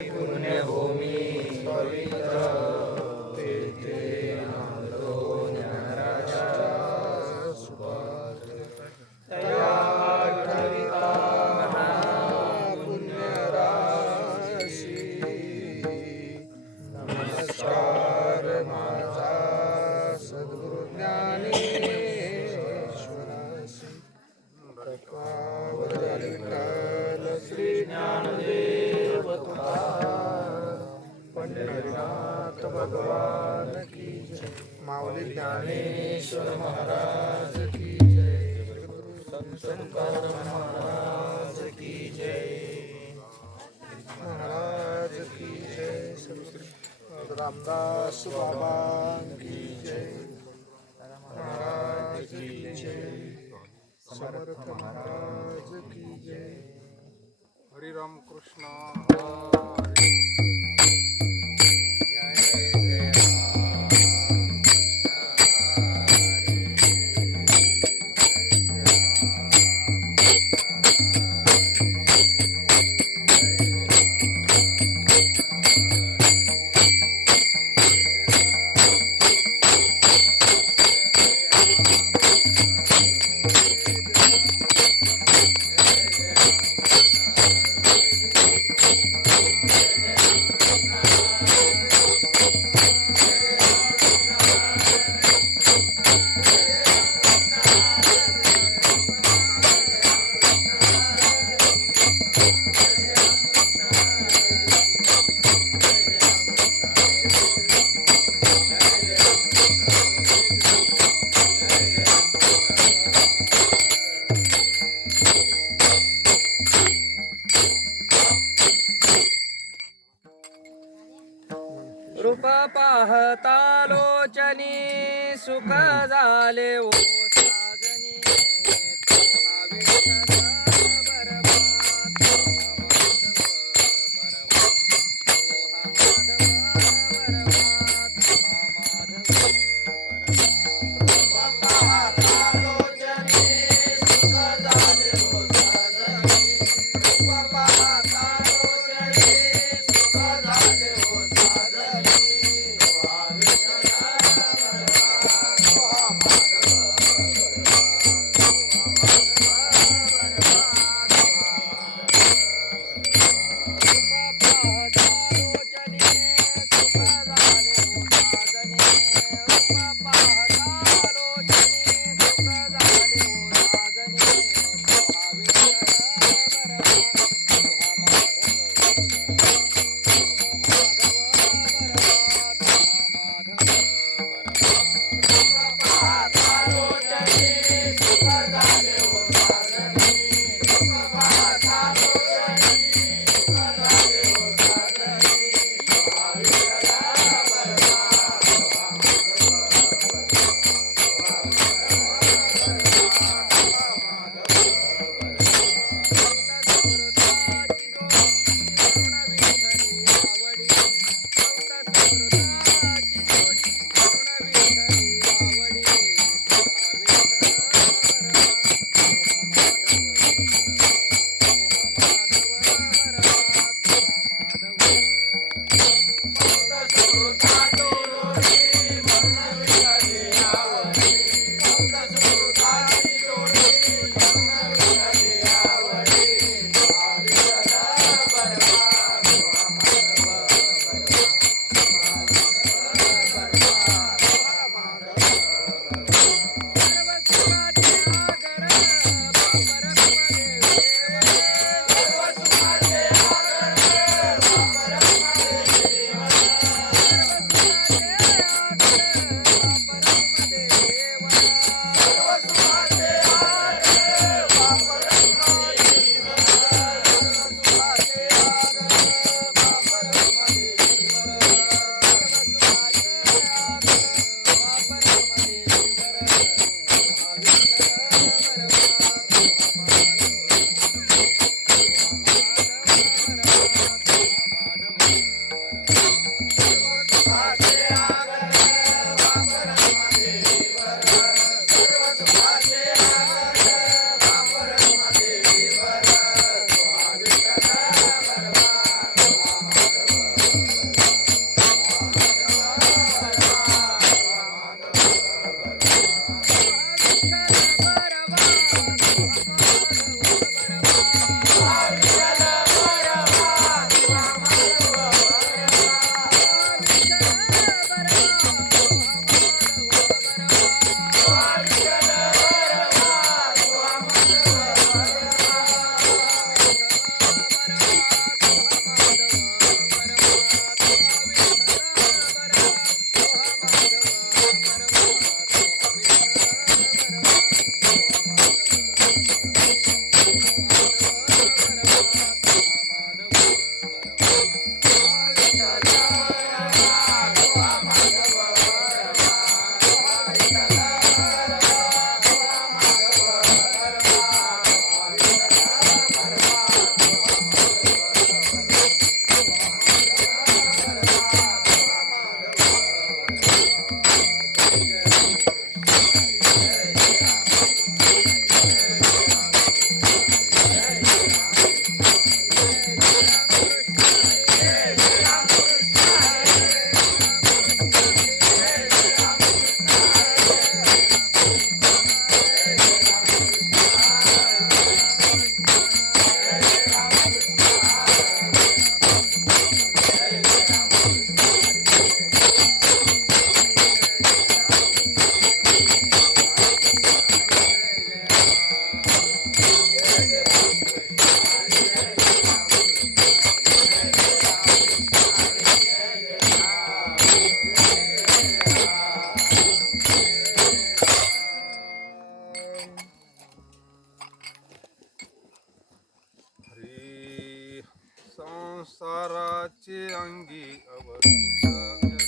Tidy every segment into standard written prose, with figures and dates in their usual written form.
पुण्यभूमी पवित्र तेथे नांदतो ज्ञानाच्या सुवास तया घडविता महापुण्यराशी नमस्कार माझा सद्गुरु ज्ञानेश्वरासी प्रभावदल विठ्ठल श्री ज्ञानदेव पंढरीनाथ भगवान की जय। माऊली ज्ञानेश्वर महाराज की जय। गुरु शंकर महाराज की जय। महाराज की जय। रामदास बाबा की जय। महाराज की जय। समर्थ महाराज की जय। हरि राम कृष्ण हरी। रूप पाहता लोचनी सुख झाले ओ साजनी तो हा विठ्ठल परमात्मा माधव अंगी अवधीच व्यसने.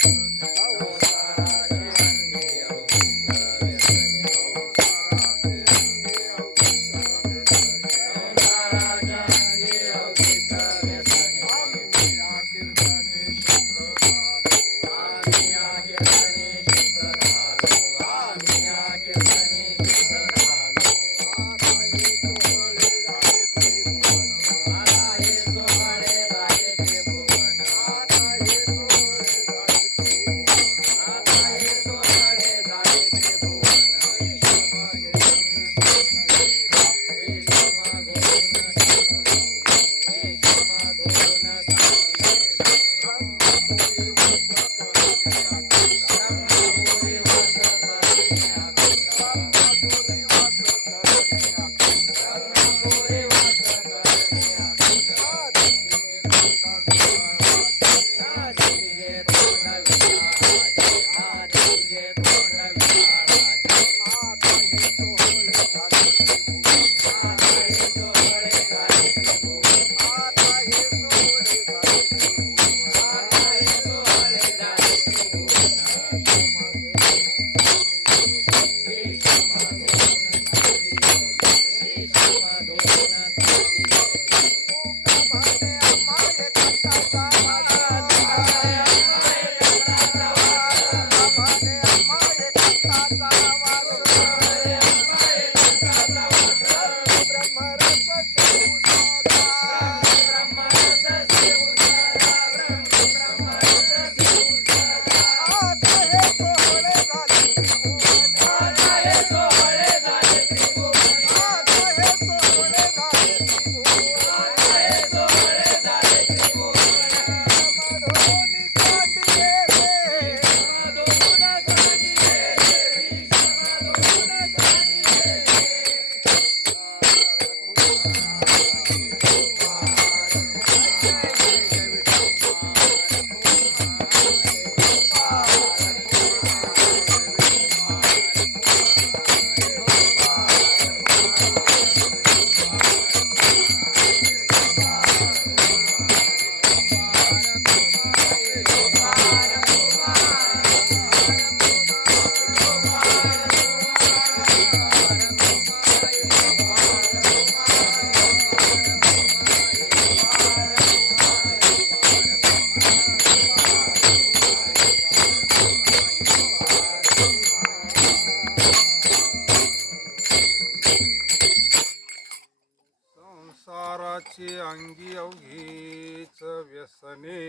संसाराची अंगी अवघीच व्यसने.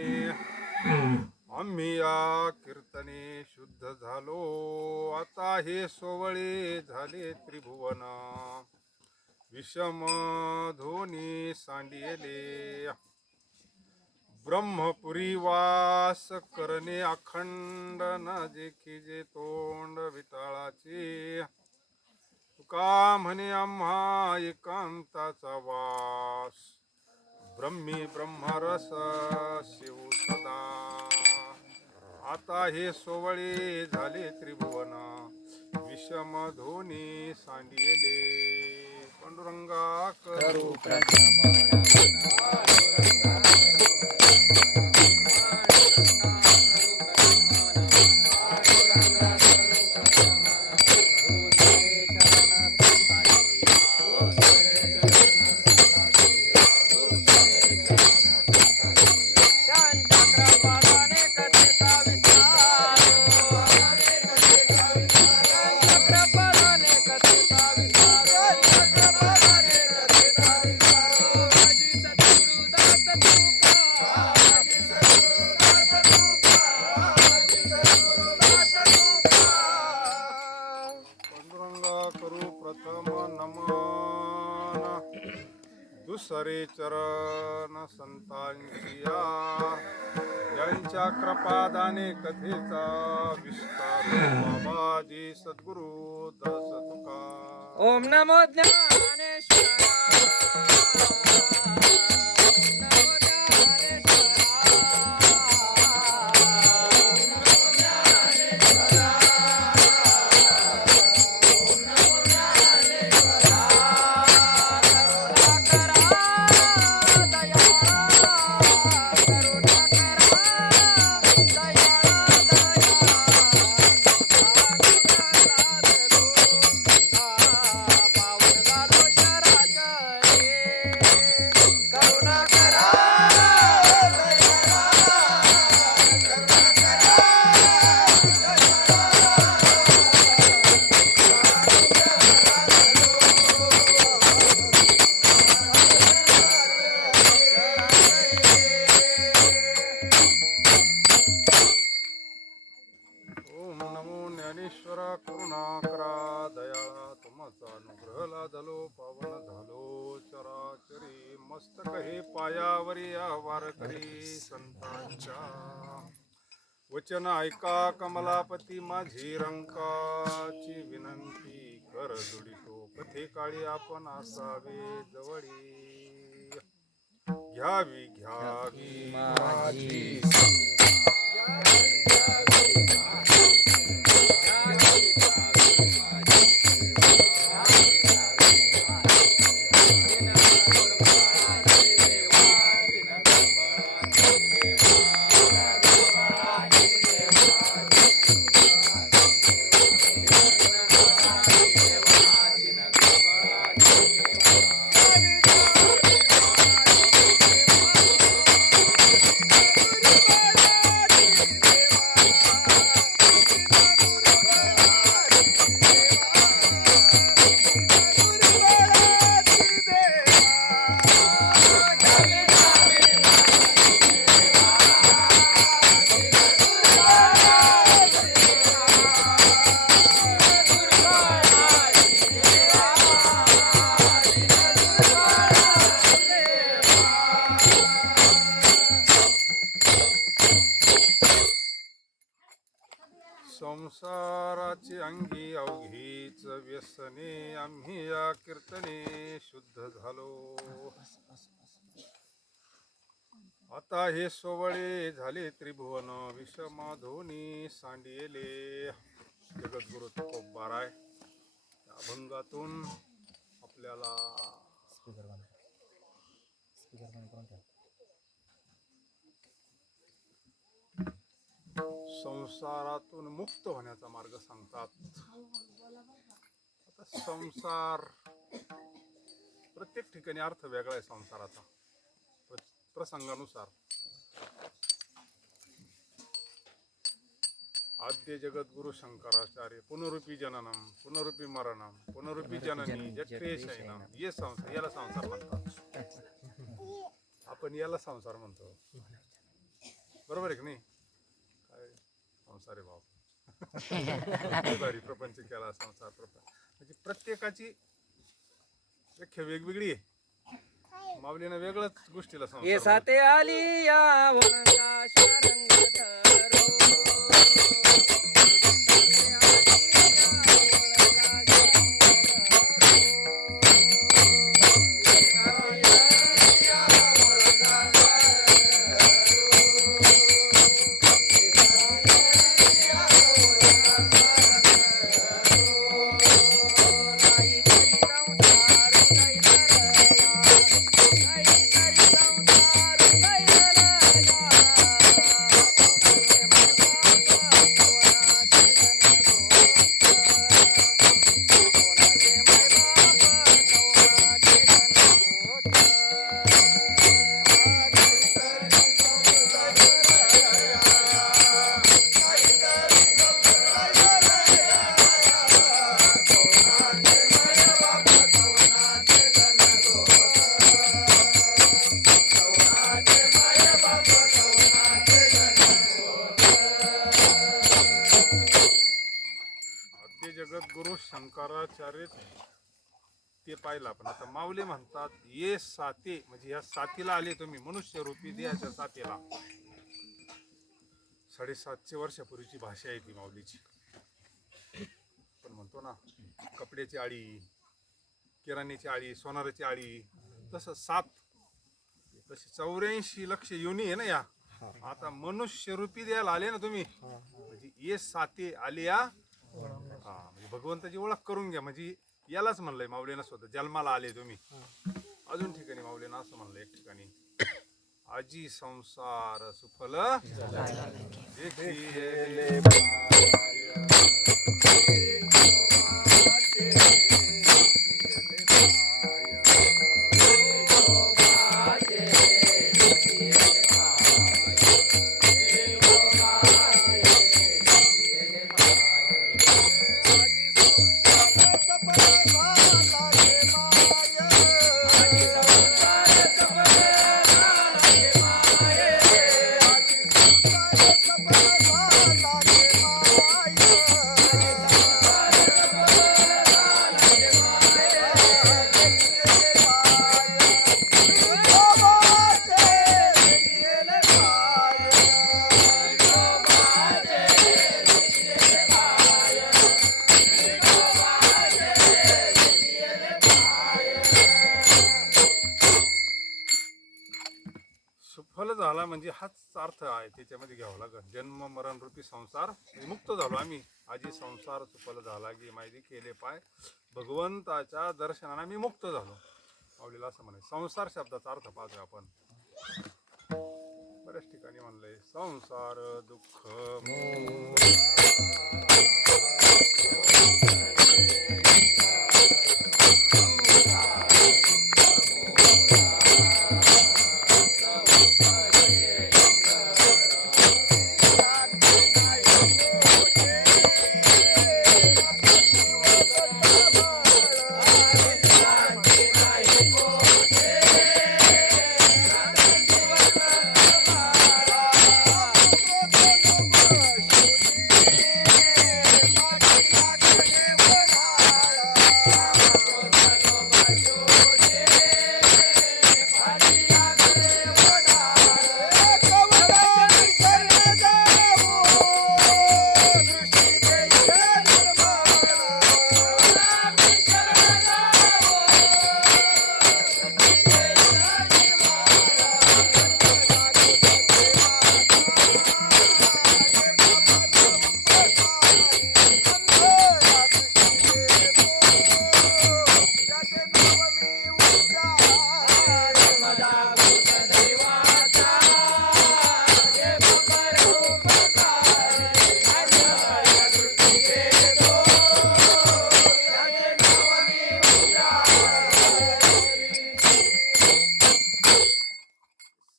आम्ही या कीर्तने शुद्ध झालो, आता हे सोवळे झाले त्रिभुवन. विषम धोनी सांडिले, ब्रह्मपुरी वास करणे अखंड. न देखी जे तोंड विटाळाचे, तुका म्हणे आम्हा एकांताचा वास. ब्रह्मी ब्रह्मरस शिव सदा, आता हे सोवळे झाले त्रिभुवन. विषम धोनी सांडिले, पांडुरंगा करू दुसरे चरण संतांचिया, यांच्या कृपादाने कथेचा विस्तार. बाबाजी सद्गुरु दास तुका. ओम नमो ज्ञानेश्वराय. करुणा या वारकरी संतांच्या. वचन ऐका कमलापती माझी रंकाची विनंती कर जोडितो पथे काळी आपण असावे जवळी. घ्यावी घ्यावी माझी संसाराची अंगी अवघीच व्यसने आम्ही या कीर्तने शुद्ध झालो. आता हे सोवळे झाले त्रिभुवन विषमाधोनी सांडिले. जगद्गुरु तुकोबार आहे. त्या अभंगातून आपल्याला संसारातून मुक्त होण्याचा मार्ग सांगतात. आता संसार प्रत्येक ठिकाणी अर्थ वेगळा आहे संसाराचा प्रसंगानुसार. आद्य जगद्गुरु शंकराचार्य पुनरुपी जननम पुनरुपी मरणम पुनरुपी जननी जठरे शयनम ये संसार, याला संसार म्हणतात. आपण याला संसार म्हणतो, बरोबर आहे की नाही? संसार आहे भाऊ. भारी प्रपंच केला संसार प्रपंच. म्हणजे प्रत्येकाची व्याख्या वेगवेगळी आहे. माऊलीनं वेगळ्याच गोष्टीला ये संसार साते आली या वनंगा शारंग धरो. जगद्गुरु शंकराचार्य ते पाहिला. पण आता माऊली म्हणतात ये साते, म्हणजे ह्या साथीला आले तुम्ही, मनुष्य रूपी देहाच्या साथीला. 750 वर्षापूर्वीची भाषा आहे ती माऊलीची. पण म्हणतो ना कपड्याची आळी, किराण्याची आळी, सोनाराची आळी, तसं 84 लक्ष योनी आहे ना या. आता मनुष्य रूपी द्यायला आले ना तुम्ही, म्हणजे ये साते आले या. म्हणजे भगवंताची ओळख करून घ्या. म्हणजे यालाच म्हणलंय माऊलीनं स्वतः, जन्माला आले तुम्ही. अजून ठिकाणी माऊलीनं असं म्हणलं एक ठिकाणी, आजी संसार सुफल देखिले म्हणजे हाच अर्थ आहे त्याच्यामध्ये घ्यावा लागेल. जन्म मरण रूपी संसार म्हणजे मुक्त झालो आम्ही. आजी संसार सुफल झाला गे माहिती केले पाय, भगवंताच्या दर्शनाने मी मुक्त झालो. माऊलीला असं म्हणाय. संसार शब्दाचा अर्थ पाहतोय आपण बऱ्याच ठिकाणी म्हणलंय. संसार दुःख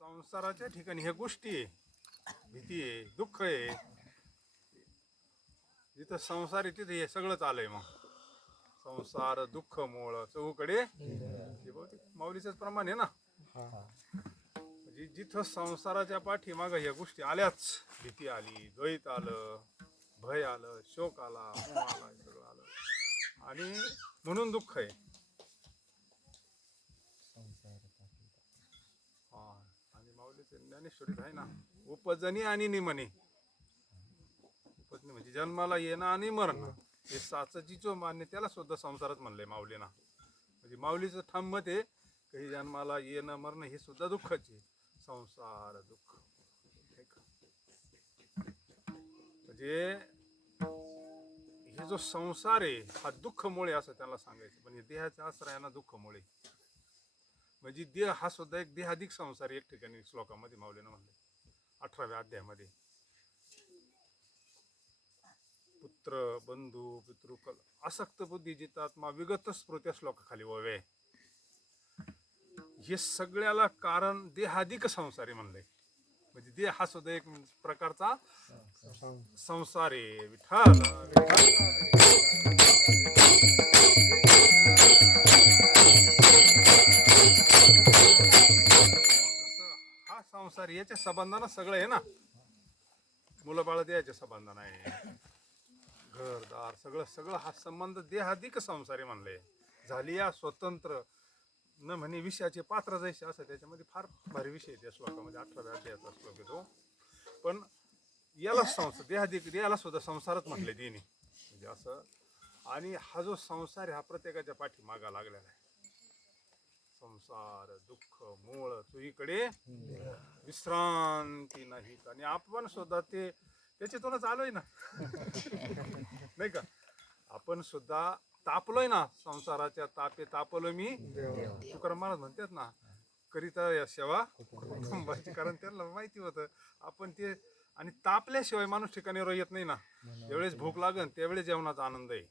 संसाराच्या ठिकाणी ह्या गोष्टी आहे. भीती आहे, दुःख आहे. जिथं संसार आहे तिथे हे सगळंच आलंय. मग संसार दुःख मूळ चहूकडे हे बहुतेक माऊलीचंच प्रमाण आहे ना. म्हणजे जिथं संसाराच्या पाठीमागं ह्या गोष्टी आल्याच, भीती आली, द्वैत आलं, भय आलं, शोक आला, मोह आला, हे सगळं आलं आणि म्हणून दुःख आहे. आणि माऊलीचे ज्ञानेश्वरीत आहे ना, उपजनी आणि निमनी. उपजनी म्हणजे जन्माला येणं आणि मरण, हे साचची जो मान्य त्याला सुद्धा संसारच म्हणलंय माऊलीना. म्हणजे माऊलीचं ठाम मत आहे की जन्माला येणं मरण हे सुद्धा दुःखाचे. संसार दुःख म्हणजे हे जो संसार आहे हा दुःखमुळे असं त्याला सांगायचं. म्हणजे देहाच्या आश्रयाना दुःखमुळे. म्हणजे देह हा सुद्धा एक देहाधिक संसार एक ठिकाणी श्लोकामध्ये माऊलीनं म्हणले 18व्या अध्यायामध्ये. पुत्र बंधू पितृकल आसक्त बुद्धी जितात्मा विगत स्मृत्या श्लोकाखाली ववे. हे सगळ्याला कारण देहाधिक संसारी म्हणलंय. म्हणजे देह हा सुद्धा एक प्रकारचा संसार आहे. विठ्ठल हा संसार याच्या संबंधानं सगळं आहे ना. मुलं बाळ द्यायच्या संबंधानं आहे, घरदार सगळं सगळं हा संबंध देहाधिक संसारी म्हणलंय. झाली या स्वतंत्र न म्हणे विषयाचे पात्र जैसे असं त्याच्यामध्ये फार भारी विषय त्या श्लोकामध्ये 18व्या अध्यायाचा श्लोक येतो. पण याला संसार देहाधिक याला सुद्धा संसारच म्हटले तिने. म्हणजे असं. आणि हा जो संसार हा प्रत्येकाच्या पाठी मागा लागलेला आहे. संसार दुःख मूळ चोहीकडे विश्रांती नाही. आणि आपण सुद्धा ते त्याच्यातूनच आलोय ना. नाही का. आपण सुद्धा तापलोय ना संसाराच्या तापे तापलो मी. तुकाराम महाराज म्हणतात ना, करिता या सेवा कुटुंबाची. कारण त्यांना माहिती होतं आपण ते. आणि तापल्याशिवाय माणूस ठिकाणी येत नाही ना. ज्यावेळेस भूक लागन त्यावेळेस जेवणाचा आनंद आहे.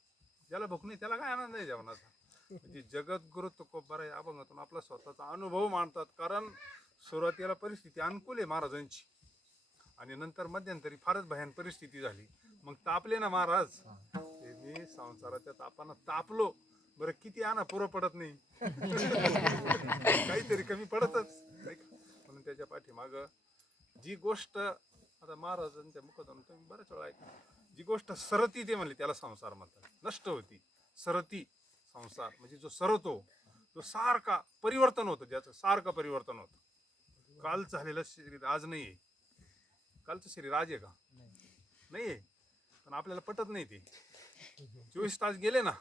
ज्याला भूक नाही त्याला काय आनंद आहे जेवणाचा. म्हणजे जगद्गुरु तुकोबाराय अभंगातून आपला स्वतःचा अनुभव मांडतात. कारण सुरुवातीला परिस्थिती अनुकूल आहे महाराजांची आणि नंतर मध्यंतरी फारच भयान परिस्थिती झाली. मग तापले ना महाराज. मी संसाराच्या तापानं तापलो. बरं किती आणा पुरं पडत नाही. काहीतरी कमी पडतच. म्हणून त्याच्या पाठीमाग जी गोष्ट आता महाराजांच्या मुखातून तुम्ही बऱ्याच वेळा ऐका, जी गोष्ट सरती ते म्हणले त्याला संसार म्हणतात. नष्ट होती सरती संसार म्हणजे जो सरतो तो सारखा परिवर्तन होतं. ज्याचं सारखं परिवर्तन होतं. काल झालेलं शरीर आज नाही आहे. कालचं शरीर आज आहे का? नाही आहे. पण आपल्याला पटत नाही ते. 24 तास गेले ना.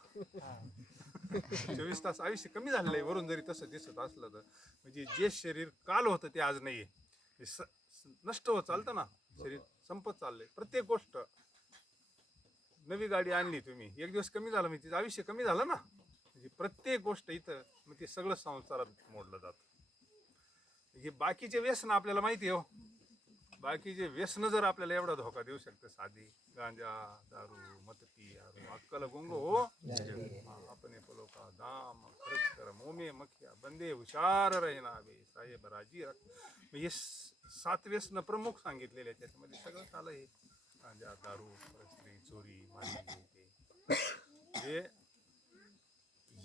24 तास आयुष्य कमी झालेलं आहे वरून जरी तसं दिसत असलं तर. म्हणजे जे शरीर काल होतं ते आज नाही आहे. नष्ट होत चालतं ना, शरीर संपत चाललंय. प्रत्येक गोष्ट, नवी गाडी आणली तुम्ही, एक दिवस कमी झालं म्हणजे तिचं आयुष्य कमी झालं ना. म्हणजे प्रत्येक गोष्ट इथं मग ते सगळं संसारात मोडलं जातं. हे बाकीचे व्यसन आपल्याला माहिती आहे हो. बाकीचे व्यसन जर आपल्याला एवढा धोका देऊ शकते, साधी गांजा, दारू, मतपी, अक्कल गुंग हो अपने पलो का दाम खर्च कर, मोमे मखिया बंदे हुशार रहना बे साहेब राजी रख. हे 7 व्यसन प्रमुख सांगितलेले, त्याच्यामध्ये सगळं आलं. हे गांजा, दारू, स्त्री, चोरी, मारी,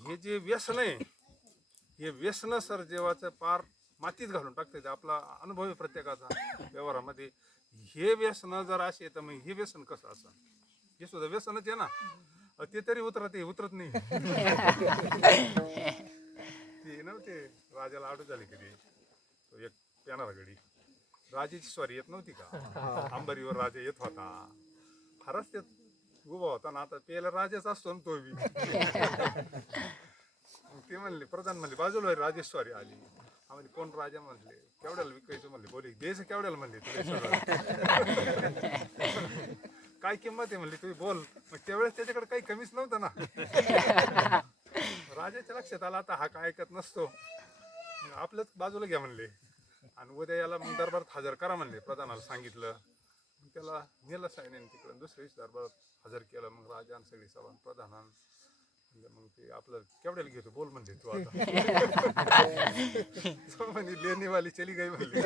हे जे व्यसन आहे, हे व्यसन सर जेव्हाचं पार मातीत घालून टाकते. आपला अनुभव आहे प्रत्येकाचा व्यवहारामध्ये. हे व्यसन जर असे तर मग हे व्यसन कसं असं, हे सुद्धा व्यसनच आहे ना. ते तरी उतरत नाही. ते नव्हते राजाला आडू झाली कधी, तो एक पेनारा गडी, राजाची स्वारी येत नव्हती का, अंबरीवर राजा येत होता, फारच ते उभा होता ना. आता पेला राजाच असतो ना तो बी. ते म्हणले, प्रधान म्हणले बाजूला राजेश्वरी आली. आम्हाला कोण राजा म्हणले, केवढ्याला विकायचं म्हणले, बोली द्यायचं केवढ्याला म्हणले तुला, काय किंमत आहे म्हणली तुम्ही बोल. मग त्यावेळेस त्याच्याकडे काही कमीच नव्हतं ना. राजाच्या लक्षात आला आता हा काय ऐकत नसतो, आपलंच बाजूला घ्या म्हणले. आणि उद्या याला मग दरबारात हजर करा म्हणले. प्रधानाला सांगितलं, मग त्याला नेलं सायने तिकडं दुसऱ्या दिवशी दरबारात हजर केलं. मग राजा आणि सगळी सभा प्रधान मग ते आपलं केवढ्याला घेतो बोल म्हणले तू आता. म्हणे लेणीवाली चली गई म्हणली.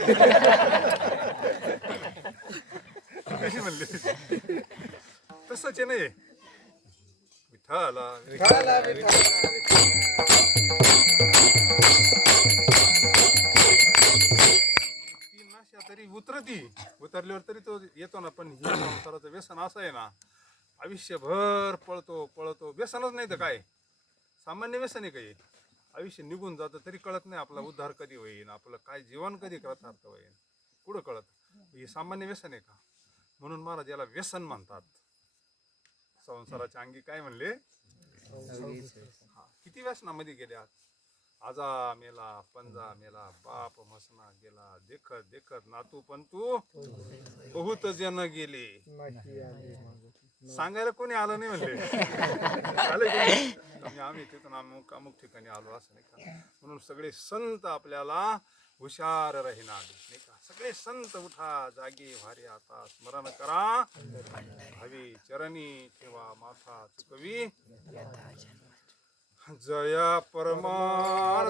कशी म्हणली तसंच नाही. विठ्ठला ती नाश्या तरी उतरल्यावर तरी तो येतो ना. पण ही संसाराचं व्यसन असं आहे ना, आयुष्यभर पळतो. व्यसनच नाही तर काय, सामान्य व्यसन आहे काही. आयुष्य निघून जातं तरी कळत नाही आपला उद्धार कधी होईल, आपलं काय जीवन कधी कृतार्थ होईल, कुठं कळत. हे सामान्य व्यसन आहे का? म्हणून महाराज याला व्यसन म्हणतात. संसाराच्या अंगी काय म्हणले, किती व्यसनामध्ये गेले. आजा मेला, पंजा मेला, बाप मसना गेला, देखत नातू पण तू बहुत जन गेले. सांगायला कोणी आलं नाही म्हणले, आले आम्ही तिथून अमुक ठिकाणी आलो असं नाही का. म्हणून सगळे संत आपल्याला हुशार राहिनार नाही का. सगळे संत उठा जागी भारी आता, स्मरण करा भावी चरणी ठेवा माथा चुकवी, जया परमार्थाची.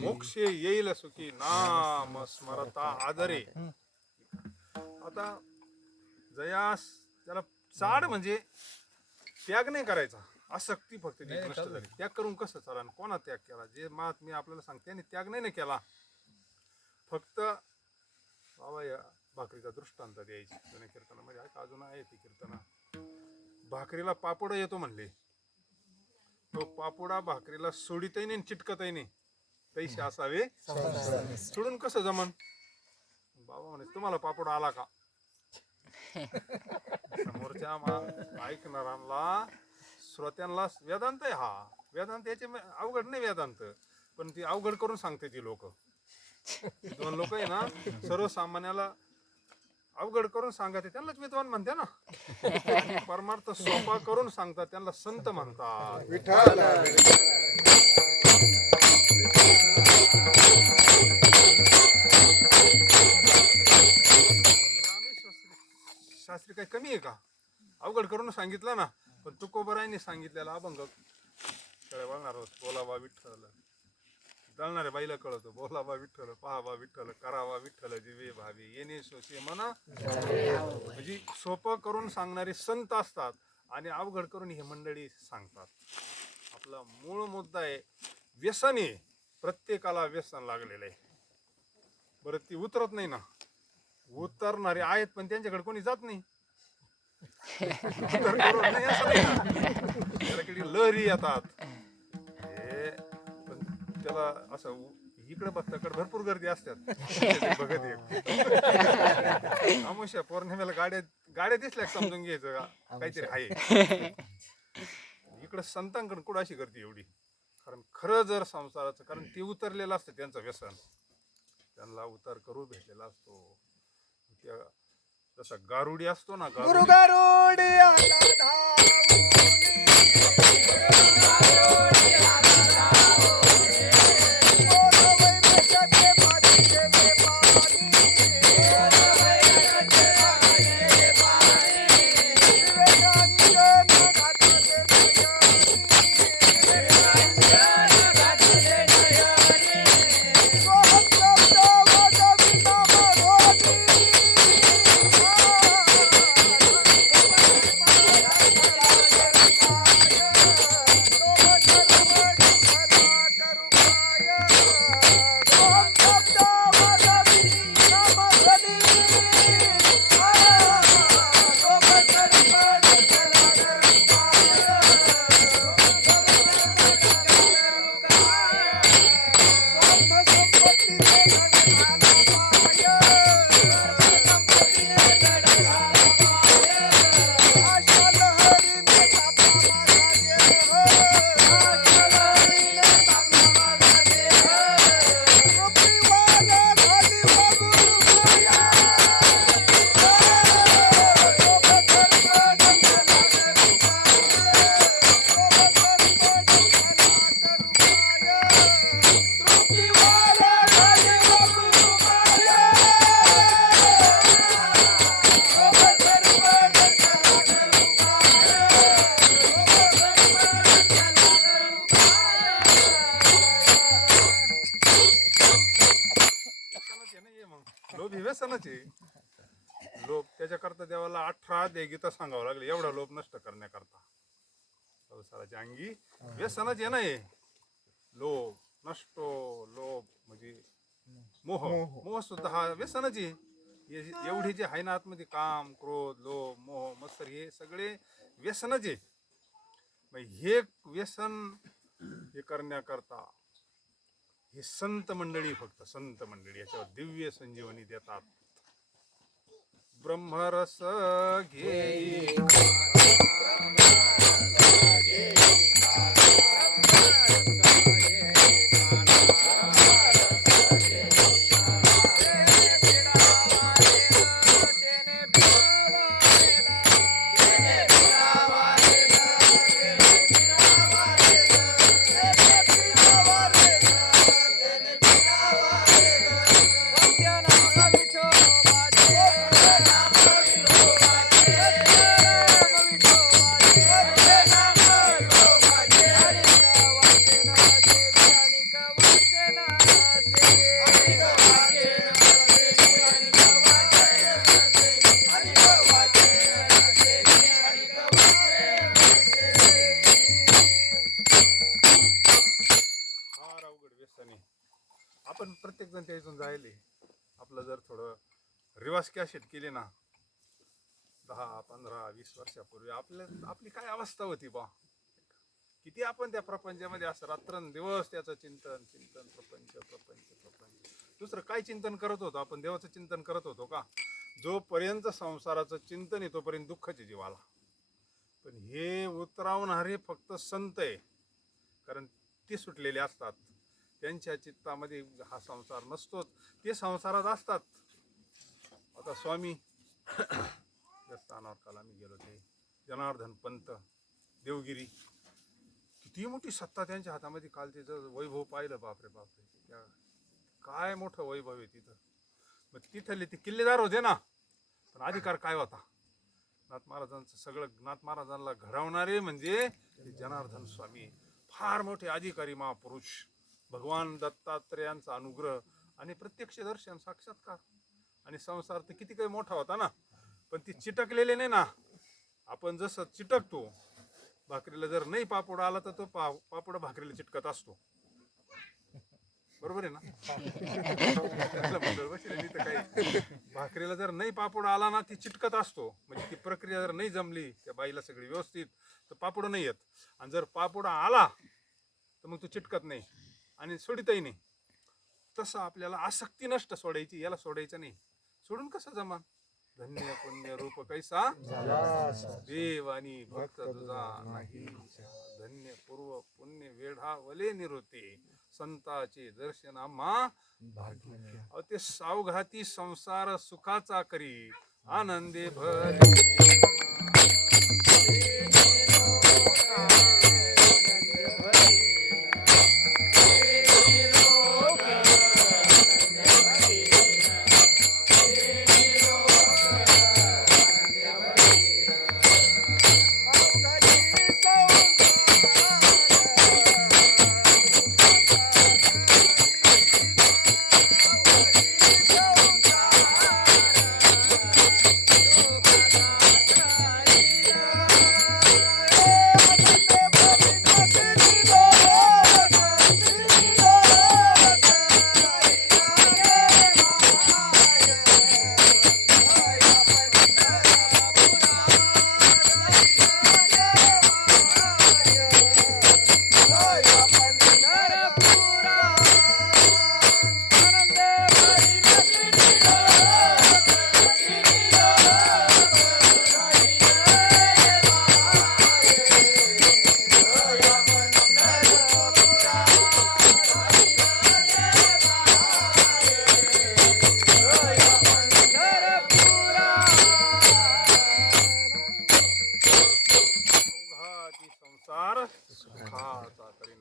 मोक्षे येईल सुखी नाम स्मरता आदरे. आता जयास त्याला चाड म्हणजे त्याग नाही करायचा, आसक्ती फक्त नष्ट झाली. त्याग करून कसं चाला, कोणा त्याग केला, जे महात्मे आपल्याला सांगते त्याने त्याग नाही केला. फक्त बाबा या भाकरीचा दृष्टांत द्यायची. जुन्या कीर्तनामध्ये आहे, अजून आहे ती कीर्तना. भाकरीला पापड येतो म्हणले, तो पापुडा भाकरीला सोडितही नाही चिटकतही नाही, पैसे असावे सोडून कसं जमन. बाबा म्हणे तुम्हाला पापड आला का. समोरच्या ऐकणाऱ्यांना श्रोत्यांना वेदांत आहे हा, वेदांत याचे अवघड नाही वेदांत, पण ती अवघड करून सांगते ती लोक. 2 लोक आहे ना, सर्वसामान्याला अवघड करून सांगते त्यांनाच विद्वान म्हणते ना. परमार्थ सोपा करून सांगतात त्यांना संत म्हणतात. विठ्ठल काही कमी आहे का? अवघड करून सांगितलं ना, पण तुकोबरायांनी सांगितलेला अभंग सगळे बोलणार आहोत. बोलावा विठ्ठल, जळणाऱ्या बाईला कळतो. बोलावा विठ्ठल, पाहावा विठ्ठल, करावा विठ्ठल, जीवे भावी येणे सोचे म्हणा. म्हणजे सोपं करून सांगणारे संत असतात आणि अवघड करून ही मंडळी सांगतात. आपला मूळ मुद्दा आहे व्यसन आहे. प्रत्येकाला व्यसन लागलेलं आहे. बरं ती उतरत नाही ना. उतरणारे आहेत पण त्यांच्याकडे कोणी जात नाही. उतर करून नाही असं नाही ना. त्याला लहरी येतात. हे पण त्याला असं इकडे बघताकडे भरपूर गर्दी असतात. बघत अमुष्या पौर्णिमेला गाड्या दिसल्या समजून घ्यायचं काहीतरी आहे. इकडं संतांकडे कुठं अशी गर्दी एवढी? कारण खरं जर संसाराचं, कारण ते उतरलेलं असतं त्यांचं व्यसन, त्यांना उतार करू भेटलेला असतो. जसा गारुडी असतो ना, गारुडी लोभ ही व्यसनच आहे. लोभ त्याच्याकरता देवाला 18 गीता सांगावं लागले एवढा लोभ नष्ट करण्याकरता. संसाराच्या अंगी व्यसनच आहे ना हे. लोभ नष्टो, लोभ म्हणजे मोह. मोह सुद्धा हा व्यसनच आहे. एवढे जे आहे ना आतमध्ये काम, क्रोध, लोभ, मोह, मत्सर हे सगळे व्यसनच आहे. हे व्यसन हे करण्याकरता हे संत मंडळी, फक्त संत मंडळी याच्यावर दिव्य संजीवनी देतात. ब्रह्मरस घेई आपण प्रत्येक जण त्यातून जायले. आपलं जर थोडं रिवाज कॅसेट केली ना 10, 15, 20 वर्षापूर्वी आपली काय अवस्था होती बा. किती आपण त्या प्रपंचामध्ये असं रात्रंदिवस त्याचं चिंतन प्रपंच. दुसरं काय चिंतन करत होतो आपण? देवाचं चिंतन करत होतो का? जोपर्यंत संसाराचं चिंतन आहे तोपर्यंत दुःखाचे जीवाला. पण हे उतरावणारे फक्त संत आहे. कारण ते सुटलेले असतात. त्यांच्या चित्तामध्ये हा संसार नसतोच. ते संसारात असतात. आता स्वामी स्थानावर काल आम्ही गेलो ते जनार्दन पंत देवगिरी, किती मोठी सत्ता त्यांच्या हातामध्ये. काल तिचं वैभव पाहिलं. बापरे बापरे, काय मोठं वैभव आहे तिथं. मग तिथले ते किल्लेदार होते ना, पण अधिकार काय होता? नाथ महाराजांचं सगळं नाथ महाराजांना घडवणारे म्हणजे ते जनार्दन स्वामी, फार मोठे अधिकारी महापुरुष, भगवान दत्तात्रेयांचा अनुग्रह आणि प्रत्यक्ष दर्शन साक्षात्कार. आणि संसार तर किती काही मोठा होता ना, पण ती चिटकलेले नाही ना. आपण जसं चिटकतो, भाकरीला जर नाही पापड आला तर तो पापड भाकरीला चिटकत असतो, बरोबर आहे ना. काही भाकरीला जर नाही पापड आला ना, ती चिटकत असतो. म्हणजे ती प्रक्रिया जर नाही जमली त्या बाईला सगळी व्यवस्थित, तर पापड नाही येत. आणि जर पापड आला तर मग तो चिटकत नाही आणि सोडितही नाही. तसं आपल्याला आसक्ती नष्ट सोडायची, याला सोडायचं नाही. सोडून कसं जमा. धन्य पुण्य रूप कैसा देव आणि भक्त तुझा नाही. धन्य पूर्व पुण्य वेढा वले निवृत्ती, संताचे दर्शन आम्हा भाग्य. अहो ते सावघाती संसार सुखाचा करी, आनंदे भरे.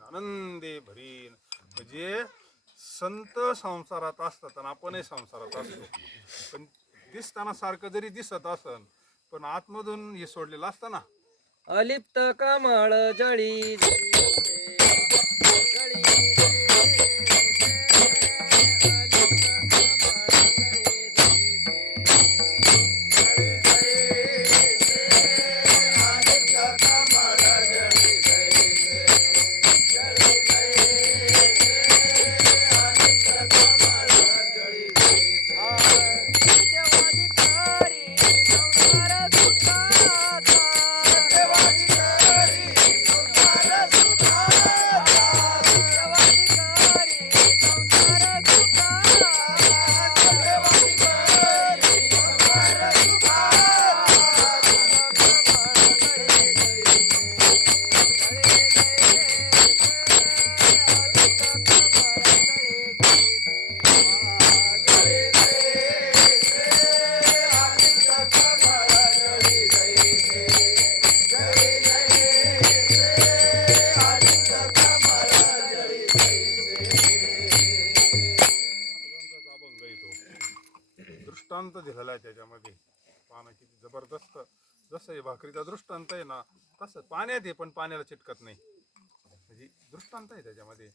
आनंदे भरीन. म्हणजे संत संसारात असतात आणि आपणही संसारात असतो, पण दिसताना सारखं जरी दिसत असन, पण आतमधून हे सोडलेलं असतं ना. अलिप्त कमळ जळी दृष्टांत दिलेला आहे त्याच्यामध्ये. पाना किती जबरदस्त. जसं हे भाकरीचा दृष्टांत आहे ना, तसं पाण्यात आहे पण पाण्याला चिटकत नाही. म्हणजे दृष्टांत आहे त्याच्यामध्ये.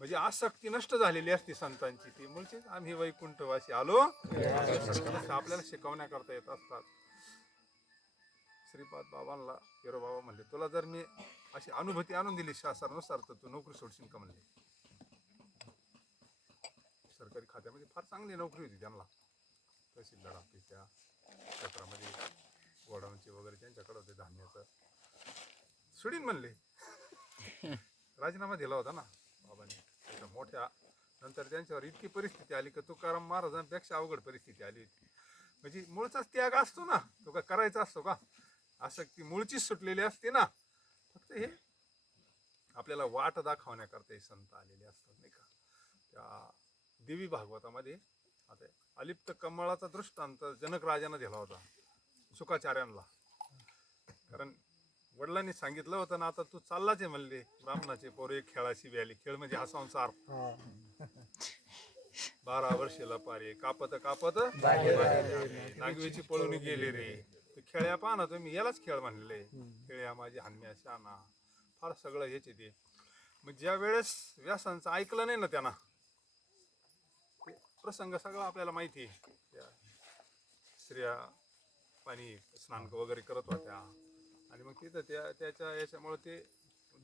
म्हणजे आसक्ती नष्ट झालेली असते संतांची. ती मुळचे आम्ही वैकुंठवासी आलो आपल्याला शिकवण्याकरता येत असतात. श्रीपाद बाबांना हिरो बाबा म्हणले, तुला जर मी अशी अनुभूती आणून दिली शास्त्रानुसार तर तू नोकरी सोडशील का म्हणले. सरकारी खात्यामध्ये फार चांगली नोकरी होती त्यांना. तहसीलदार ऑफिसच्या क्षेत्रामध्ये गोडाऊनचे वगैरे त्यांच्याकडे होते धान्याचं. सुडीन म्हणले. राजीनामा दिला होता ना बाबांनी त्याच्या मोठ्या. नंतर त्यांच्यावर इतकी परिस्थिती आली की तुकाराम महाराजांपेक्षा अवघड परिस्थिती आली होती. म्हणजे मूळचाच त्याग असतो ना, तो का करायचा असतो का. आसक्ती मूळचीच सुटलेली असते ना. फक्त हे आपल्याला वाट दाखवण्याकरता हे संत आलेले असतात नाही का. त्या देवी भागवतामध्ये आता अलिप्त कमळाचा दृष्टांत जनक राजानं दिला होता शुकाचार्यांना. कारण वडिलांनी सांगितलं होतं ना, आता तू चाललाच आहे म्हणले, ब्राह्मणाचे पोरे खेळाशी व्याली. खेळ म्हणजे हा संसार. 12 वर्षेला पारे कापत कापत नागवेची पळून गेले रे. खेळ्या पहा ना तुम्ही, यालाच खेळ म्हणलेले. खेळ्या माझी हान्या शाना, फार सगळं हेच ते. मग ज्या वेळेस व्यासांचं ऐकलं नाही ना त्यांना, ते प्रसंग सगळा आपल्याला माहिती आहे. त्या स्त्रिया पाणी स्नान वगैरे करत होत्या आणि मग तिथं त्याच्या याच्यामुळे ते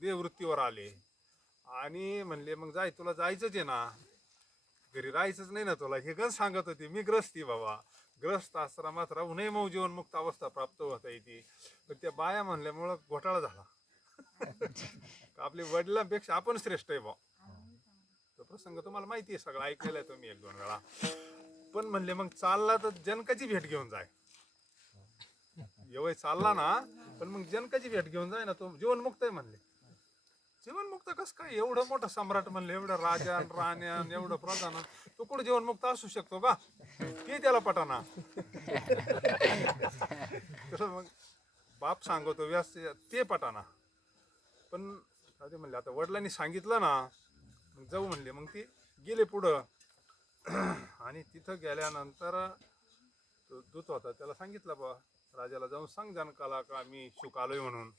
देववृत्तीवर आले आणि म्हणले मग जाय, तुला जायचंच आहे ना, घरी राहायचंच नाही ना तुला, हे गण सांगत होते. मी ग्रस्ती बाबा, ग्रस्त आश्रमात राहूनही मग जीवनमुक्त अवस्था प्राप्त होता येते. पण त्या बाया म्हणल्यामुळं घोटाळा झाला. आपल्या वडिलांपेक्षा आपण श्रेष्ठ आहे बा. तो प्रसंग तुम्हाला माहिती आहे, सगळं ऐकलेला आहे तुम्ही 1-2 वेळा. पण म्हणले मग चालला तर जनकाची भेट घेऊन जाय. एवढे चालला ना, पण मग जनकाची भेट घेऊन जाय ना, तो जीवनमुक्त आहे म्हणले. जीवनमुक्त कस काय, एवढं मोठं सम्राट म्हणले, एवढं राजा राण्यान एवढं प्रधान, तो कुठं जीवनमुक्त असू शकतो का? ते त्याला पटाना. तसं मग बाप सांगतो व्यास ते पटाना. पण म्हणले आता वडिलांनी सांगितलं ना, मग जाऊ म्हणले. मग ते गेले पुढं आणि तिथं गेल्यानंतर तो दूत होता, त्याला सांगितलं बा राजाला जाऊन सांग जनकाला का मी शुक आलोय म्हणून.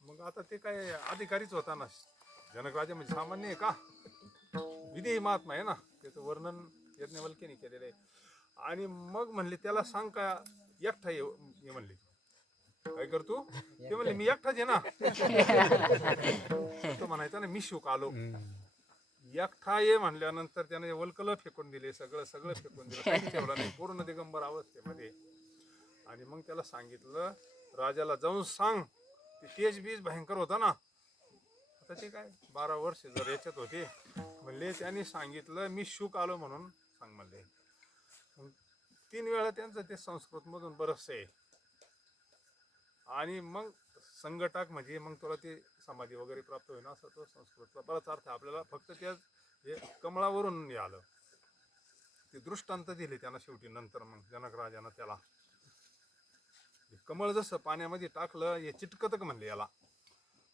मग आता ते काय अधिकारीच होता ना, जनक राजा म्हणजे सामान्य आहे का, विधी महात्मा आहे ना, त्याचं वर्णन यज्ञवल्क्याने केलेलं आहे. आणि मग म्हणले त्याला सांग का एकटा ये म्हणले. काय करतो ते म्हणले मी एकटाच आहे ना. तो म्हणायचा ना मी शुक आलो. एकटा ये म्हणल्यानंतर त्याने वल्कल फेकून दिले, सगळं फेकून दिलं, काही ठेवलं नाही, पूर्ण दिगंबर अवस्थेमध्ये. आणि मग त्याला सांगितलं राजाला जाऊन सांग, ते तेज बीज भयंकर होता ना. आता ते काय 12 वर्ष जर याच्यात होते म्हणले, त्यांनी सांगितलं मी शुक आलो म्हणून सांग म्हणले. 3 वेळा त्यांचं ते संस्कृत मधून बरंचसं आहे. आणि मग संगटाक म्हणजे मग तुला ते समाधी वगैरे प्राप्त होईना, असं तो संस्कृतचा बराच अर्थ आपल्याला. फक्त त्या हे कमळावरून आलं, ते दृष्टांत दिले त्यांना शेवटी. नंतर मग जनक राजानं त्याला कमळ जसं पाण्यामध्ये टाकलं, हे चिटकत म्हणले याला.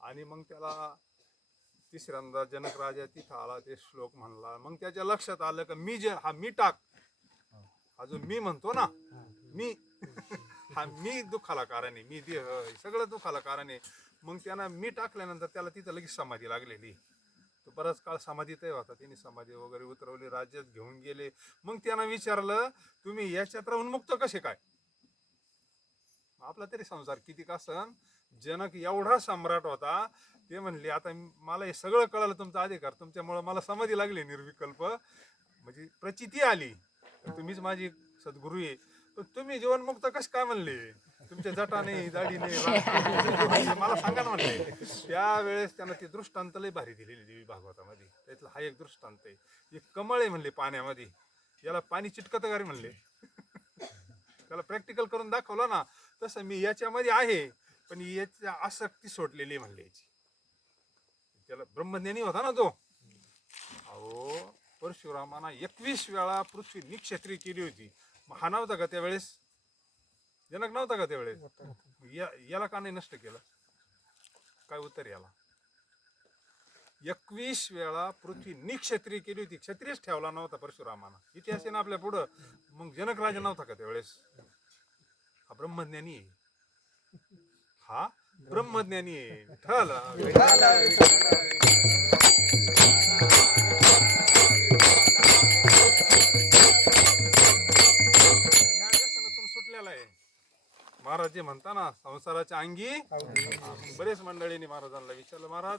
आणि मग त्याला तिसऱ्यांदा जनक राजा तिथं आला, ते श्लोक म्हणला. मग त्याच्या लक्षात आलं का मी टाक, अजून मी म्हणतो ना, मी हा मी दुःखाला कारण आहे, मी देह सगळं दुःखाला कारण आहे. मग त्यांना मी टाकल्यानंतर त्याला तिथं लगेच समाधी लागलेली. तो बराच काळ समाधीतही होता. त्यांनी समाधी वगैरे उतरवली, राज्यात घेऊन गेले. मग त्यांना विचारलं तुम्ही याच्यात राहून मुक्त कसे काय? आपला तरी संसार किती का सण. जनक एवढा सम्राट होता, ते म्हणले आता मला हे सगळं कळलं, तुमचा अधिकार, तुमच्यामुळे मला समाधी लागली निर्विकल्प, म्हणजे प्रचिती आली, तुम्हीच माझी सद्गुरू आहे. पण तुम्ही जीवनमुक्त कस काय म्हणले? तुमच्या जटा नाही, दाढी नाही, मला सांगा ना म्हणले. त्यावेळेस त्यांना ते दृष्टांत लय भारी दिलेली देवी भागवतामध्ये. त्यातला हा एक दृष्टांत आहे. एक कमळ आहे म्हणले पाण्यामध्ये, याला पाणी चिटकत का रे म्हणले. त्याला प्रॅक्टिकल करून दाखवलं ना, तसं मी याच्यामध्ये आहे, पण याची आसक्ती सोडलेली म्हणले याची. त्याला ब्रह्मज्ञानी होता ना तो. अहो परशुरामाना 21 वेळा पृथ्वी निक्षत्रिय केली होती. हा नव्हता का त्यावेळेस? जनक नव्हता का त्यावेळेस? याला का नाही नष्ट केलं? काय उत्तर याला? 21 वेळा पृथ्वी निक्षत्रिय केली होती, क्षत्रियच ठेवला नव्हता परशुरामाना. इतिहास आहे ना आपल्या पुढं. मग जनक राजा नव्हता का त्यावेळेस? हा ब्रह्मज्ञानी आहे, हा ब्रह्मज्ञानी आहे. सुटलेला आहे. महाराज जे म्हणता ना संसाराच्या अंगी. बरेच मंडळींनी महाराजांना विचारलं, महाराज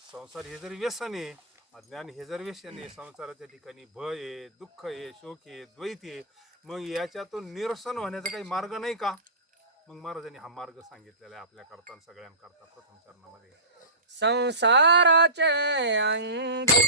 संसार हे जरी व्यसन आहे, अज्ञान हे जर व्यसन आहे, संसाराच्या ठिकाणी भय आहे, दुःख आहे, शोक आहे, द्वैत आहे, मग याच्यातून निरसन होण्याचा काही मार्ग नाही का? मग महाराजांनी हा मार्ग सांगितलेला आहे आपल्या करता, सगळ्यांकरता. प्रथम चरणामध्ये संसाराचे अंगी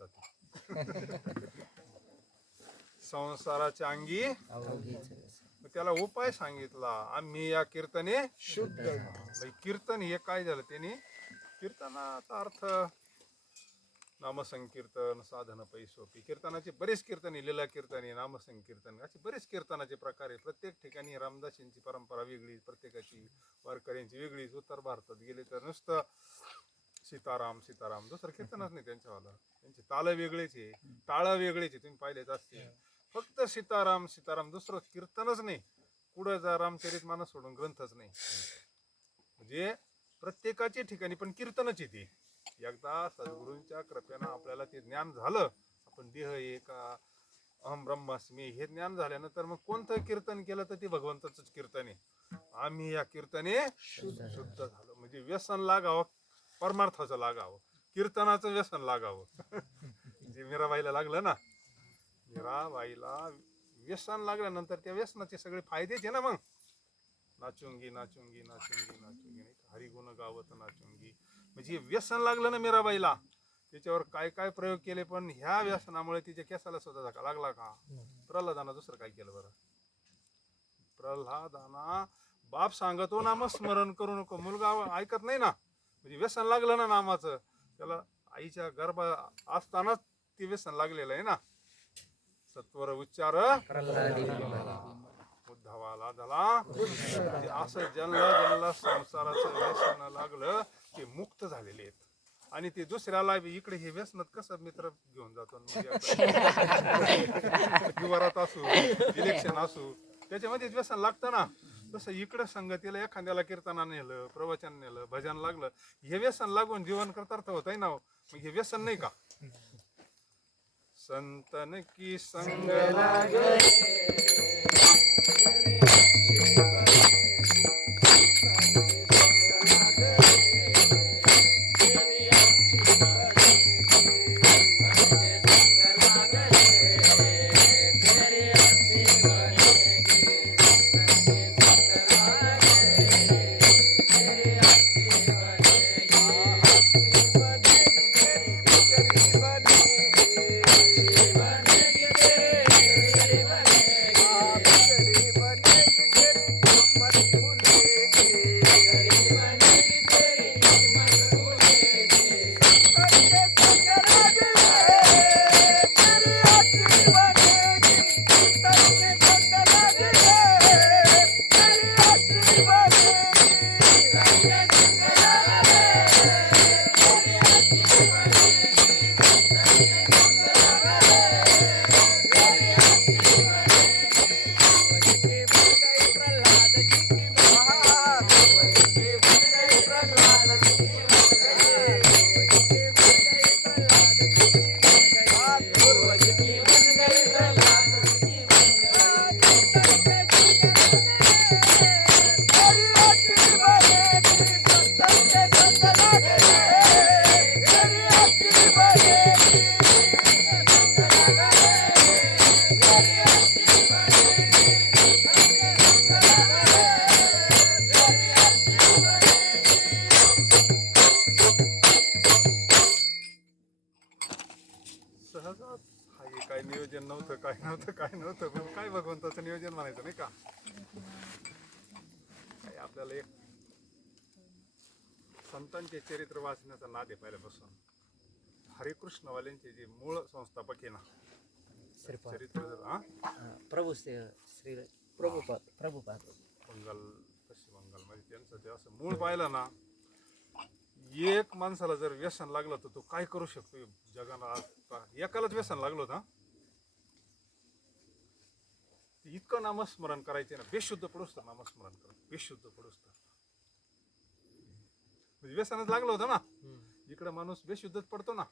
आता ते. संसाराच्या अंगी मग त्याला उपाय सांगितला, आम्ही या कीर्तने शुद्ध. कीर्तन हे काय झालं त्याने, कीर्तनाचा अर्थ नामसंकीर्तन, साधन पैसोपी. कीर्तनाचे बरेच कीर्तने, लीला कीर्तने, नामसंकीर्तन, असे बरेच कीर्तनाचे प्रकार आहे. प्रत्येक ठिकाणी रामदासींची परंपरा वेगळी, प्रत्येकाची वारकऱ्यांची वेगळीच. उत्तर भारतात गेले तर नुसतं सीताराम सीताराम, दुसरं कीर्तनच नाही त्यांच्यावाला. त्यांचे ताल वेगळेच आहे, टाळ वेगळेच आहे, तुम्ही पाहिलेच असतील. फक्त सीताराम सीताराम, दुसरं कीर्तनच नाही. पुढे जा रामचरित मानस सोडून ग्रंथच नाही. म्हणजे प्रत्येकाच्या ठिकाणी पण कीर्तनच येते. एकदा सद्गुरूंच्या कृपेनं आपल्याला ते ज्ञान झालं, आपण देह एका अहम ब्रह्मास्मी हे ज्ञान झाल्यानंतर मग कोणतं कीर्तन केलं तर ते भगवंताचंच कीर्तन आहे. आम्ही या कीर्तने शुद्ध झालो. म्हणजे व्यसन लागावं, परमार्थाचं लागावं, कीर्तनाचं व्यसन लागावं. जे मीराबाईला लागलं ना, मीराबाईला व्यसन लागल्यानंतर त्या व्यसनाचे सगळे फायदेच आहे ना. मग नाचुंगी नाचुंगी नाचुंगी नाचुंगी, हरिगुण गावत नाचुंगी. म्हणजे व्यसन लागलं ना मीराबाईला, त्याच्यावर काय काय प्रयोग केले, पण ह्या व्यसनामुळे तिच्या केसाला सुद्धा धक्का लागला का? प्रल्हादाना दुसरं काय केलं बरं? प्रल्हादाना बाप सांगतो नामस्मरण करू नको, मुलगा ऐकत नाही ना. म्हणजे व्यसन लागलं ना नामाचं, त्याला आईच्या गर्भा असतानाच ते व्यसन लागलेलं आहे ना. सत्वर उच्चार उद्धवाला झाला. म्हणजे असं ज्यांना संसाराचं व्यसन लागलं ते मुक्त झालेले आहेत. आणि ते दुसऱ्याला इकडे हे व्यसनात कसं मित्र घेऊन जातो, विवारात असू, इलेक्शन असू, त्याच्यामध्ये व्यसन लागतं ना. तसं इकडे संगतीला एखाद्याला कीर्तना नेलं, प्रवचन नेलं, भजन लागलं, हे व्यसन लागून जीवन करता होत आहे ना. मग हे व्यसन नाही का? संतन की संग लागे काय नियोजन नव्हतं, काय नव्हतं, पण काय भगवंताचं नियोजन म्हणायचं नाही का? आपल्याला एक संतांचे चरित्र वाचण्याचा नाद आहे पहिल्यापासून. हरिकृष्णवाल्यांचे जे मूळ संस्थापक आहे ना, चरित्र प्रभू श्री प्रभुपाद बंगाल, पश्चिम बंगाल मध्ये त्यांचं ते असं मूळ पाहिलं ना. एक माणसाला जर व्यसन लागलं तर तो काय करू शकतो जगाला? एकालाच व्यसन लागलो ना, इतकं नामस्मरण करायचे ना, बेशुद्ध पडूस तर नामस्मरण कर, बेशुद्ध पडूस तर. म्हणजे व्यसनच लागलं होतं ना, इकडे माणूस बेशुद्धच पडतो ना.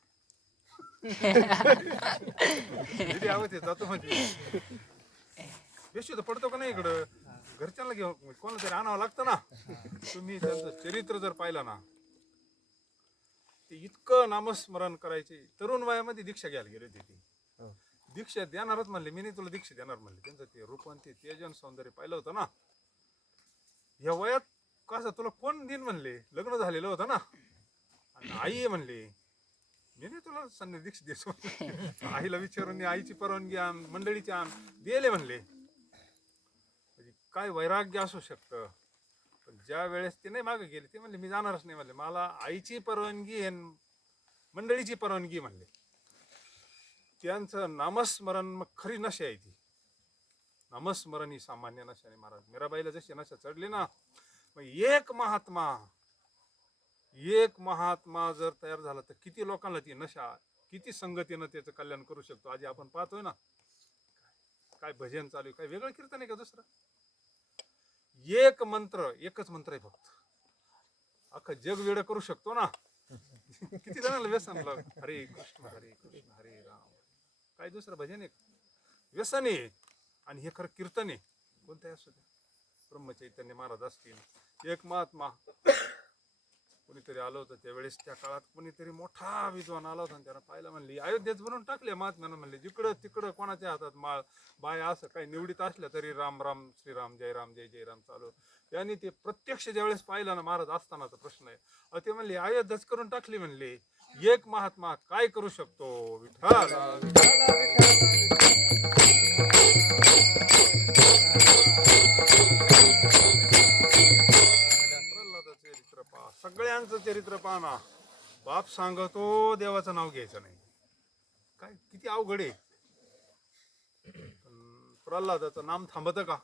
जातो म्हणजे बेशुद्ध पडतो का नाही इकडं? घरच्यांना घेऊन कोणाला तरी आणावं लागतं ना. तुम्ही त्यांचं चरित्र जर पाहिलं ना, ते इतकं नामस्मरण करायचे. तरुण वयामध्ये दीक्षा घ्यायला गेले होते. ती दीक्षा देणारच म्हणले, मी नाही तुला दीक्षा देणार म्हणले. त्यांचं ते रूपन ते तेजन सौंदर्य पाहिलं होतं ना. या वयात कसं तुला कोण दिन म्हणले? लग्न झालेलं होतं ना, आणि आई म्हणले मी नाही तुला सन्निधीक्ष देतो. आईला विचारून आईची परवानगी आण, मंडळीची आण, दिले म्हणले. म्हणजे काय वैराग्य असू शकतं. पण ज्या वेळेस ते नाही मागे गेले, ते म्हणले मी जाणारच नाही म्हणले. मला आईची परवानगी आहे, मंडळीची परवानगी म्हणले. त्यांचं नामस्मरण मग खरी नशा आहे ती. नामस्मरण ही सामान्य नशा नाही महाराज. मीराबाईला जशी नशा चढली ना, मग एक महात्मा जर तयार झाला तर किती लोकांना ती नशा, किती संगतीनं त्याचं कल्याण करू शकतो. आधी आपण पाहतोय ना, काय भजन चालू आहे, काय वेगळं कीर्तन आहे का दुसरं. एकच मंत्र आहे फक्त, अख्खं जग वेळ करू शकतो ना. किती जणांना व्यसन लाग, हरे कृष्ण हरे राम. काय दुसरं भजन आहे, व्यसन आहे. आणि हे खरं कीर्तन आहे. कोणत्याही असू द्या, ब्रह्मचैतन्य महाराज असतील, एक महात्मा कोणीतरी आलं होतं त्यावेळेस. त्या काळात कोणीतरी मोठा विद्वान आला होता आणि त्यानं पाहिलं, म्हणली अयोध्येच बनवून टाकले महात्म्यानं. म्हणले जिकडं तिकडं कोणाच्या हातात माळ बाया असं काही निवडीत असल्या तरी राम राम श्रीराम जय राम जय जय राम चालू. त्यांनी ते प्रत्यक्ष ज्यावेळेस पाहिलं ना महाराज असतानाचा प्रश्न आहे. ते म्हणले अयोध्याच करून टाकली. म्हणले एक महात्मा काय करू शकतो. विठ्ठल चरित्र पहा, सगळ्यांचं चरित्र पहा ना. बाप सांगतो देवाचं नाव घ्यायचं नाही. काय किती अवघड आहे. प्रल्हादाचं नाम थांबत का.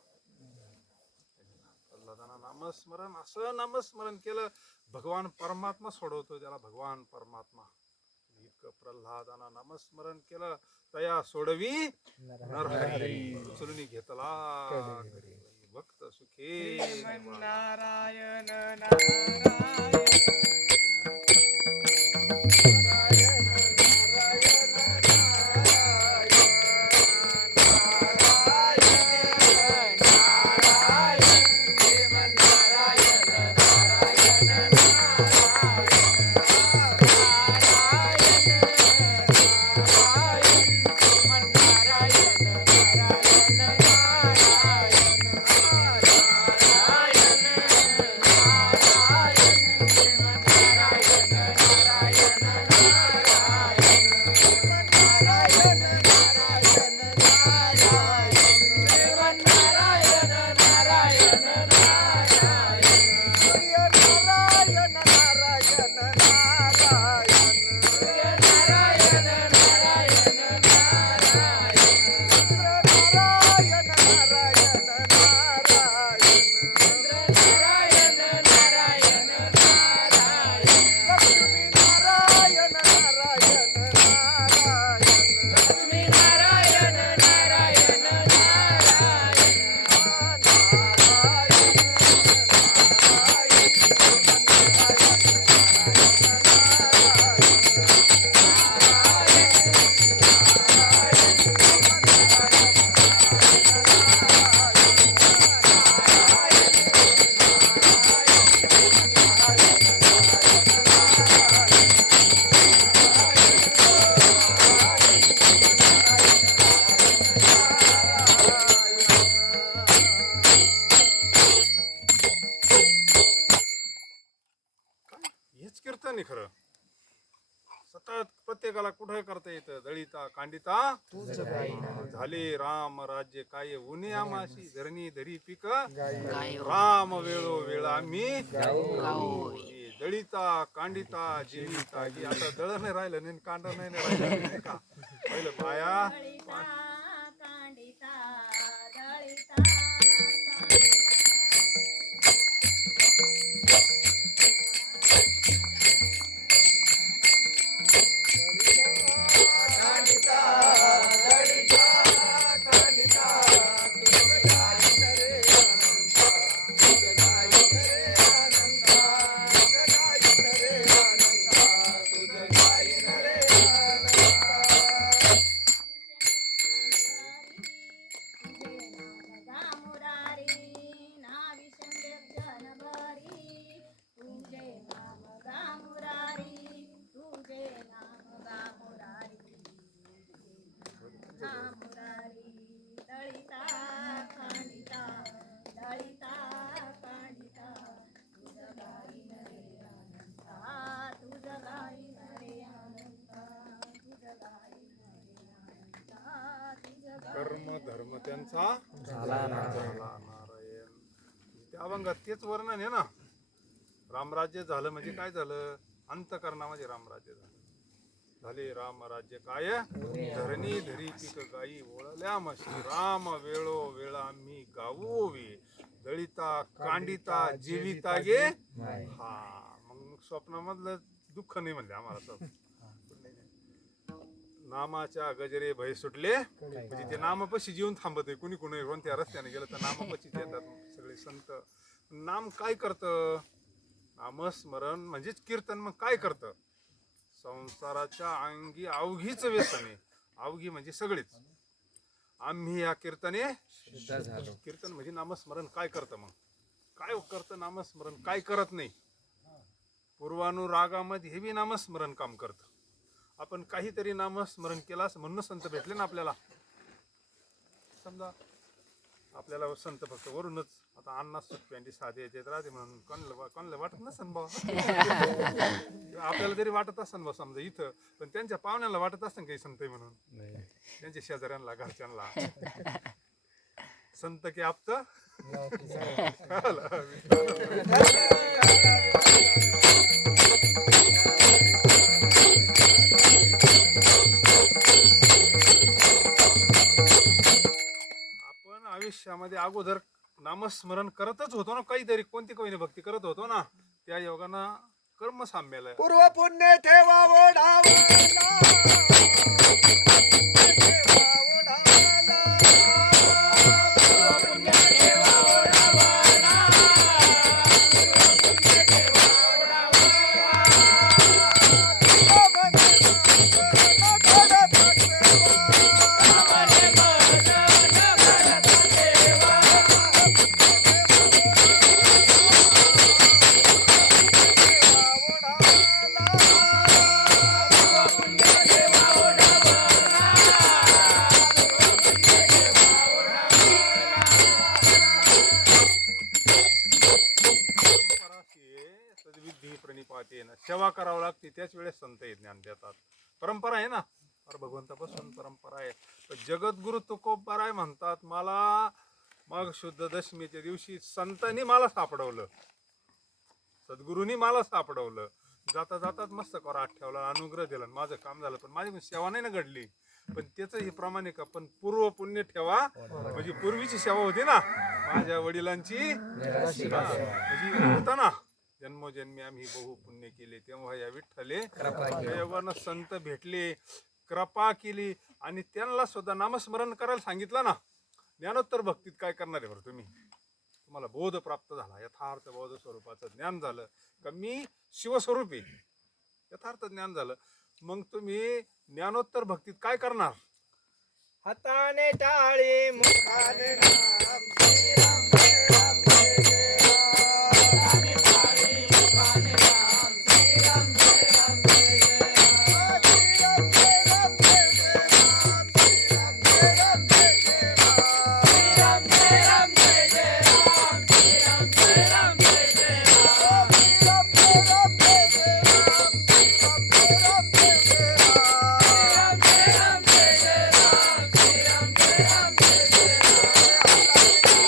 प्रल्हादाना नामस्मरण, असं नामस्मरण केलं भगवान परमात्मा सोडवतो त्याला. भगवान परमात्मा इतकं प्रल्हादाना नामस्मरण केलं, तया सोडवी नरहरी उचलून घेतला भक्त सुखे. नारायण नारायण कीर्तन आहे खरं. सतत प्रत्येकाला कुठं करता येतं. दळिता कांडिता झाले राम राज्य काय उन्हे आमाशी धरणी धरी पिक राम वेळो वेळ आम्ही दळिता कांडिता जीविता. की आता दळ नाही राहिलं नाही, कांड नाही राहिलं का. पहिलं बाया त्यांचा झाला नारायण. झाला नारायण. त्या अभंगात तेच वर्णन आहे ना. रामराज्य झालं म्हणजे काय झालं? अंतकरणामध्ये रामराज्य झालं. झाले राम राज्य काय धरणी धरी पीक गाई ओळल्या म्हशी राम वेळो वेळा आम्ही गावो वे दळिता कांडिता जीविता गे. हा मग स्वप्नामधलं दुःख नाही म्हणले आम्हाला तर. नामाच्या गजरे भय सुटले म्हणजे ते नामापाशी जीवन थांबत आहे. कुणी कुणी कोणत्या रस्त्याने गेलं तर नामापाशीच येतात सगळे संत. नाम काय करतं? नामस्मरण म्हणजेच कीर्तन. मग काय करतं? संसाराच्या अंगी अवघीच व्यसन आहे. अवघी म्हणजे सगळेच. आम्ही या कीर्तने शुद्ध झालो. कीर्तन म्हणजे नामस्मरण काय करतं? मग काय करतं नामस्मरण? काय करत नाही. पूर्वानुरागामध्ये हे बी नामस्मरण काम करतं. आपण काहीतरी नामस्मरण केलं असं म्हणून संत भेटले ना आपल्याला. समजा आपल्याला संत फक्त वरूनच आता अण्णा सुटपॅन्टी साधे याच्यात राहते म्हणून कोणाला वाटत नसन बा. आपल्याला तरी वाटत असन बा समजा इथं, पण त्यांच्या पाहुण्याला वाटत असन काही संत आहे म्हणून. त्यांच्या शेजाऱ्यांना घरच्यांना संत की आप्त. आपण आयुष्यामध्ये अगोदर नामस्मरण करतच होतो ना. काहीतरी कोणती कोणी भक्ती करत होतो ना. त्या योगानं कर्म साम्याला पूर्व पुण्य ठेवा सेवा करावं लागते. त्याच वेळेस संत हे ज्ञान देतात. परंपरा आहे ना. अरे भगवंतापासून परंपरा आहे. जगद्गुरु तुकोबाराय म्हणतात मला मग शुद्ध दशमीच्या दिवशी संतांनी मला सापडवलं. सद्गुरूंनी मला सापडवलं. जाता जातात मस्त करात ठेवला, अनुग्रह दिला, माझं काम झालं. पण माझी सेवा नाही ना घडली. पण त्याच हे प्रमाणे का पण पूर्व पुण्य ठेवा म्हणजे पूर्वीची सेवा होती ना माझ्या वडिलांची. म्हणजे होता ना जन्मोजन्मी आम्ही बहु पुण्य केले. तेव्हा या विठ्ठले योगानं संत भेटले, कृपा केली आणि त्यांना सुद्धा नामस्मरण करायला सांगितलं ना. ज्ञानोत्तर भक्तीत काय करणार आहे बरं तुम्ही? तुम्हाला बोध प्राप्त झाला, यथार्थ बोध स्वरूपाचं ज्ञान झालं का मी शिवस्वरूपी, यथार्थ ज्ञान झालं. मग तुम्ही ज्ञानोत्तर भक्तीत काय करणार? हाताने टाळी मुखाने नाम श्रीराम जय राम जय जय राम. हाताने टाळी मुखाने नाम श्रीराम जय राम जय जय राम. श्रीराम जय राम जय जय राम. श्रीराम जय राम जय जय राम. श्रीराम जय राम जय जय राम. श्रीराम जय राम जय जय राम. श्रीराम जय राम जय जय राम. श्रीराम जय राम जय जय राम. श्रीराम जय राम जय जय राम. श्रीराम जय राम जय जय राम.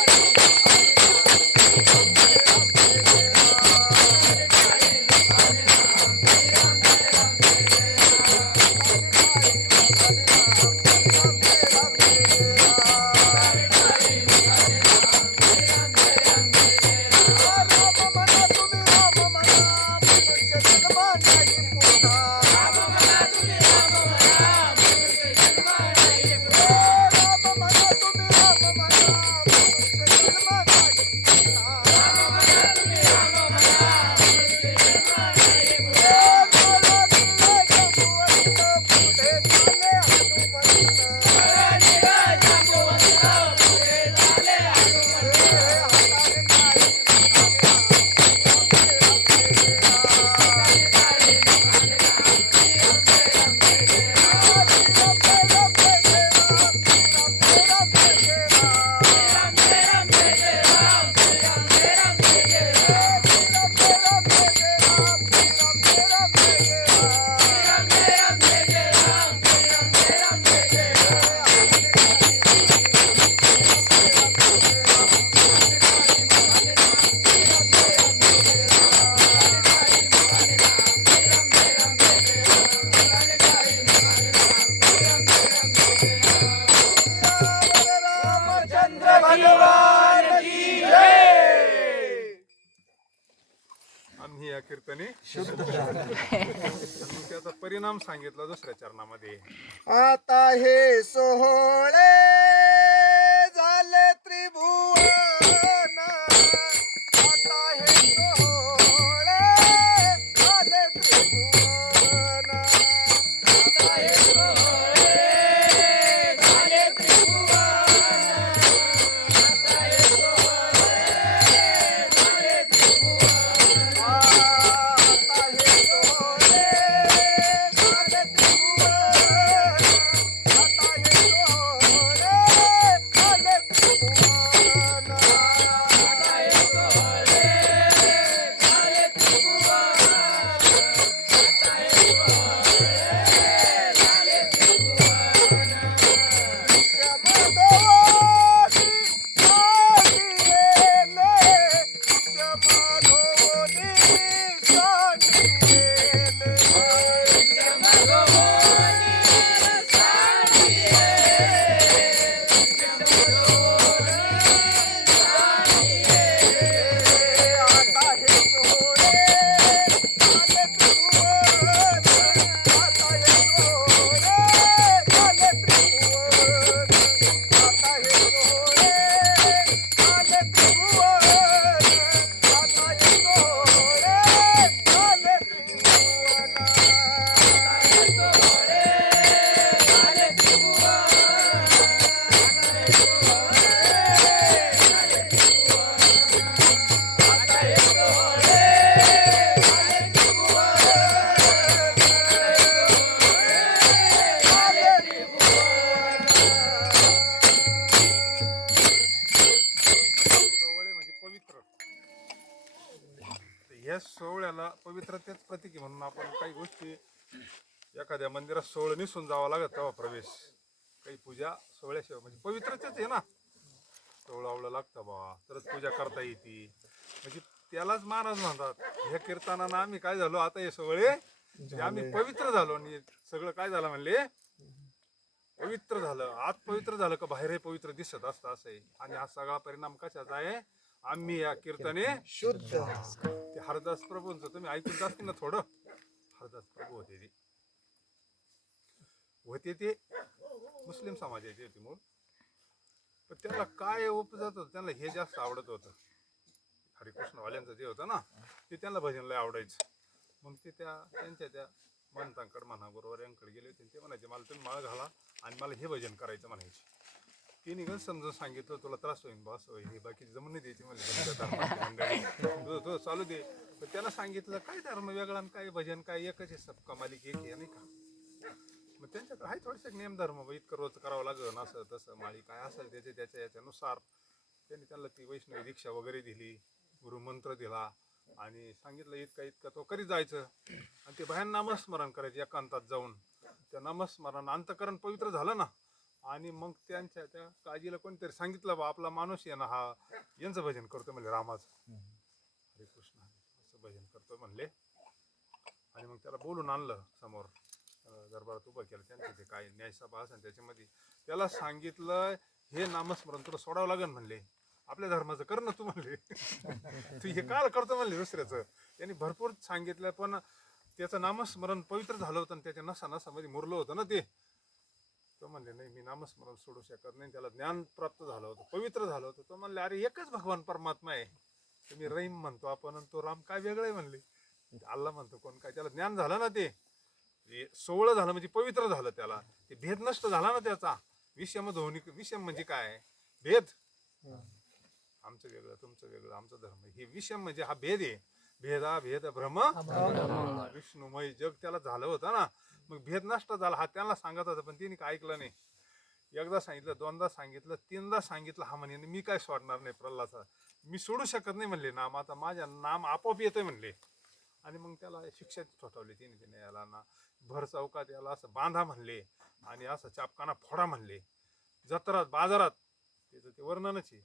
कीर्तने शुद्ध मग त्याचा परिणाम सांगितला दुसऱ्या चरणामध्ये. आता हे सोहळे झाले त्रिभुवन, आता हे सोहळे झाले त्रिभुवन, आता हे सोहळे झाले त्रिभुवन, आता हे सोहळे झाले त्रिभुवन, आता हे सोहळे झाले त्रिभुवन, आता हे सोहळे झाले त्रिभुवन, आता हे सोहळे झाले त्रिभुवन, आता हे सोहळे झाले त्रिभुवन. शमदोनी सांडिले, शमदोनी सांडिले, आता हे सोहळे झाले त्रिभुवन, आता हे सोहळे झाले त्रिभुवन, आता हे सोहळे झाले त्रिभुवन, आता हे सोहळे झाले त्रिभुवन, आता हे सोहळे झाले त्रिभुवन, आता हे सोहळे म्हणजे पवित्र. ह्या सोहळ्याला पवित्रतेच प्रतीक आहे म्हणून आपण काही गोष्टी एखाद्या मंदिरात सोहळं निसून जावं लागत तेव्हा प्रवेश, काही पूजा सोहळ्याशिवाय म्हणजे पवित्रतेच आहे ना. सोहळं आवडं लागतं बा तरच पूजा करता येते. म्हणजे त्यालाच महाराज म्हणतात ह्या कीर्तनानं आम्ही काय झालो, आता हे सोहळे म्हणजे आम्ही पवित्र झालो. आणि सगळं काय झालं म्हणले, पवित्र झालं. आत पवित्र झालं का बाहेरही पवित्र दिसत असतं असं आहे. आणि हा सगळा परिणाम कशाचा आहे, आम्ही या कीर्तने शुद्ध. ते हरदास प्रभूंचं तुम्ही ऐकून असतील ना थोडं. हरदास प्रभू होते ते मुस्लिम समाजाचे होते मूळ. पण त्याला काय उपजत होतं, त्यांना हे जास्त आवडत होतं. हरिकृष्णवाल्यांचं जे होतं ना ते त्यांना भजन लय आवडायचं. मग ते त्यांच्या त्या महंतांकडे म्हणा बरोबर यांकडे गेले होते. ते म्हणायचे मला तुम्ही माळ घाला आणि मला हे भजन करायचं म्हणायचे. ते निघून समजून सांगितलं तुला त्रास होईल बस होईल हे बाकी जमून नाही द्यायची म्हणजे तो चालू दे. पण त्याला सांगितलं काय धर्म वेगळा आणि काय भजन काय एकच आहे, सबका मालिक एक आहे नाही का. मग त्यांच्याकडे आहे थोडेसे नियम धर्म इतकं रोज करावं लागेल असं तसं माळी काय असेल त्याच्या याच्यानुसार त्यांनी त्यांना ती वैष्णवी दीक्षा वगैरे दिली, गुरुमंत्र दिला आणि सांगितलं इतका तो करीत जायचं. आणि ते बाहेर नामस्मरण करायचे एकांतात जाऊन. त्या नामस्मरण अंतकरण पवित्र झालं ना. आणि मग त्यांच्या त्या काजीला कोणतरी सांगितलं बा आपला माणूस आहे ना हा यांचं भजन करतो म्हणले, रामाचं हरे कृष्ण असं भजन करतो म्हणले. आणि मग त्याला बोलून आणलं समोर दरबारात उभं केलं. त्यांचं ते काय न्यायसभा असेल त्याच्यामध्ये त्याला सांगितलं हे नामस्मरण तुला सोडावं लागेल म्हणले, आपल्या धर्माचं कर ना तू म्हणले. तू हे काल करतो म्हणले दुसऱ्याचं. त्यांनी भरपूर सांगितलं पण त्याचं नामस्मरण पवित्र झालं होतं आणि त्याच्या नसामध्ये मुरलं होतं ना ते. तो म्हणले नाही मी नामस्मरण सोडू शकत नाही, त्याला ज्ञान प्राप्त झालं होतं, पवित्र झालं होतं. तो म्हणले अरे एकच भगवान परमात्मा आहे, तुम्ही रहीम म्हणतो आपण आणि तो राम काय वेगळं आहे म्हणले. अल्ला म्हणतो कोण काय, त्याला ज्ञान झालं ना ते सोहळं झालं म्हणजे पवित्र झालं. त्याला ते भेद नष्ट झाला ना त्याचा. विषम ध्वनी विषम म्हणजे काय भेद, आमचं वेगळं तुमचं वेगळं आमचं धर्म हे विषम म्हणजे हा भेद आहे. भेदा भेद भ्रम विष्णुमय जग त्याला झालं होतं ना. मग भेद नष्ट झाला हा त्यांना सांगत होता पण तिने काय ऐकलं नाही. एकदा सांगितलं, दोनदा सांगितलं, तीनदा सांगितलं. हा म्हणे मी काय सोडणार नाही प्रल्हादचा, मी सोडू शकत नाही म्हणले नाम, आता माझ्या नाम आपोआप येतोय म्हणले. आणि मग त्याला शिक्षा ठोठावली तिने याला ना भर चौकात याला असं बांधा म्हणले आणि असं चापकाना फोडा म्हणले. जत्रात बाजारात त्याचं ते वर्णनच आहे.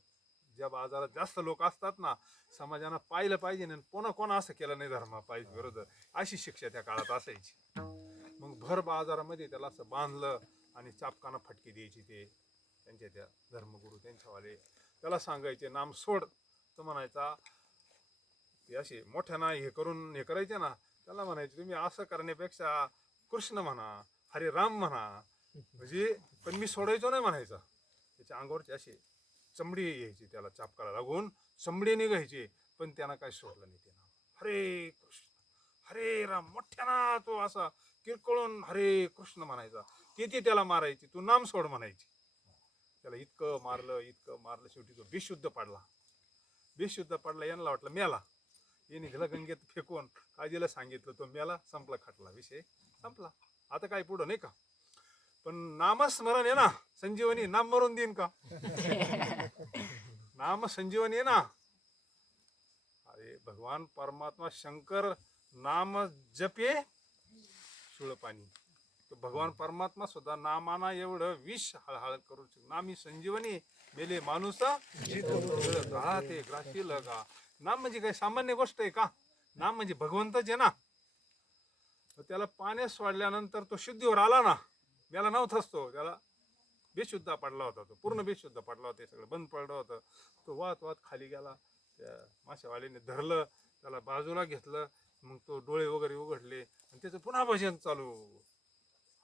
ज्या बाजारात जास्त लोक असतात ना समाजानं पाहिलं पाहिजे ना कोणा असं केलं नाही धर्मा पाहिजे विरोध, अशी शिक्षा त्या काळात असायची. मग भर बाजारामध्ये त्याला असं बांधलं आणि चापकाना फटके द्यायची. ते त्यांच्या त्या धर्मगुरू त्यांच्यावाले त्याला सांगायचे नाम सोड, तो म्हणायचा ते असे मोठ्यानं हे करून हे करायचे ना, त्याला म्हणायचे तुम्ही असं करण्यापेक्षा कृष्ण म्हणा, हरे राम म्हणा. म्हणजे पण मी सोडायचो नाही म्हणायचा. त्याच्या अंगावरची अशी चमडी यायची, त्याला चापकाला लागून चमडी निघायची, पण त्यानं काय सोडलं नाही. ते नाव हरे कृष्ण हरे राम मोठ्याना तो असा किरकोळून हरे कृष्ण म्हणायचा. ते त्याला मारायची, तू नाम सोड म्हणायची. त्याला इतकं मारलं शेवटी तो बेशुद्ध पडला. यांना वाटलं मेला. हे निघाला गंगेत फेकून, काजीला सांगितलं, तो मेला. संपला खटला, विषय संपला. आता काय पुढं नाही का. पण नामस्मरण आहे ना संजीवनी. नाम मरून देईन का. नाम संजीवनी आहे ना. अरे भगवान परमात्मा शंकर नाम जपे सुळ पाणी. तो भगवान परमात्मा सुद्धा नामाना एवढं विष हळहळ करू शकतो. नामी संजीवनी मेले माणूस राहते ग्राशील का. नाम म्हणजे काही सामान्य गोष्ट आहे का. नाम म्हणजे भगवंतच आहे ना. त्याला पाण्यात सोडल्यानंतर तो शुद्धीवर आला ना. याला नव्हताच तो, त्याला बेशुद्ध पडला होता. तो पूर्ण बेशुद्ध पडला होता. सगळं बंद पडलं होतं. तो वाहत खाली गेला. त्या माशावालीने धरलं, त्याला बाजूला घेतलं. मग तो डोळे वगैरे उघडले आणि त्याचं पुन्हा भजन चालू.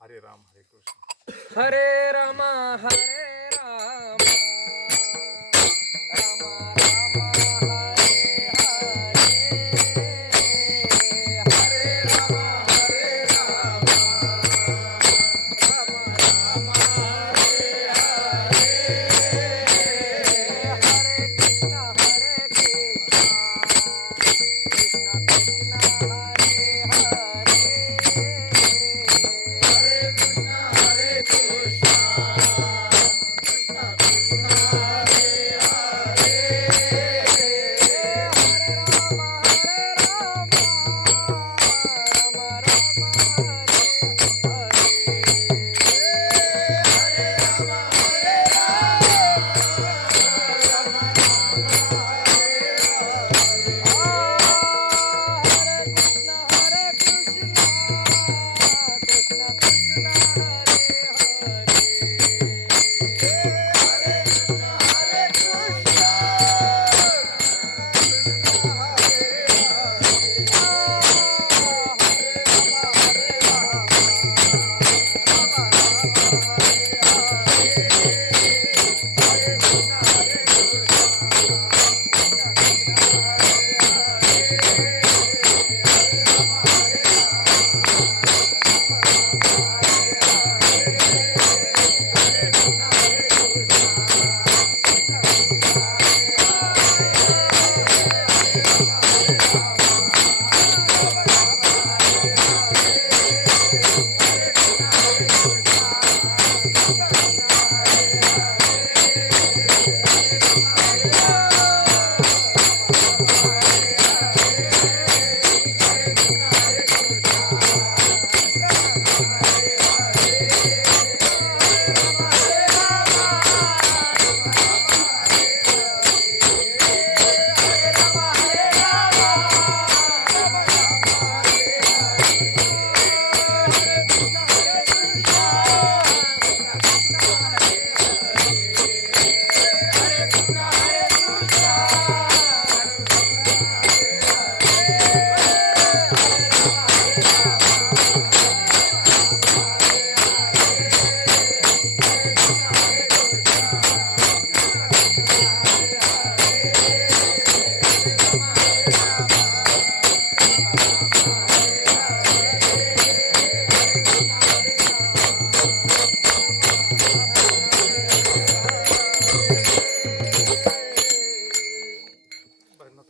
हरे राम हरे कृष्ण हरे राम हरे राम राम राम हरे हरे. हरे राम हरे राम राम राम हरे हरे. हरे कृष्ण कृष्ण कृष्ण हरे हरे. हरे कृष्ण हरे कृष्ण कृष्ण कृष्ण हरे हरे. हरे राम राम राम हरे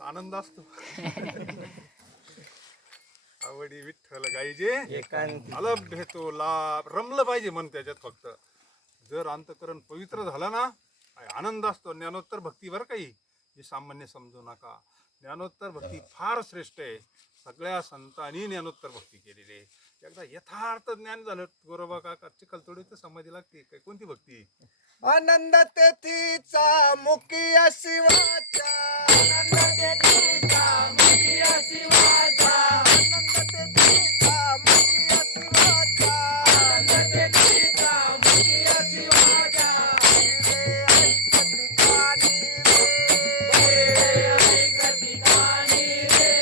आनंद असतो. आवडी विठ्ठल गायजे एकांत अलभ हेतो लाभ. रमलं पाहिजे मन त्याच्यात. फक्त जर अंतकरण पवित्र झालं ना, आनंद असतो. ज्ञानोत्तर भक्ती बरं काही हे सामान्य समजू नका. ज्ञानोत्तर भक्ती फार श्रेष्ठ आहे. सगळ्या संतांनी ज्ञानोत्तर भक्ती केलेली आहे. एकदा यथार्थ ज्ञान झालं गोरोबा काका चिखलतोडी तर समाधी लागते. काय कोणती भक्ती. आनंद तेथीचा मुखिया शिवाचा. आनंद तेथीचा मुखिया शिवाचा. आनंद तेथीचा मुखिया शिवाचा. आनंद तेथीचा मुखिया शिवाचा. रे ऐक ठिकाणी रे. रे ऐक ठिकाणी रे.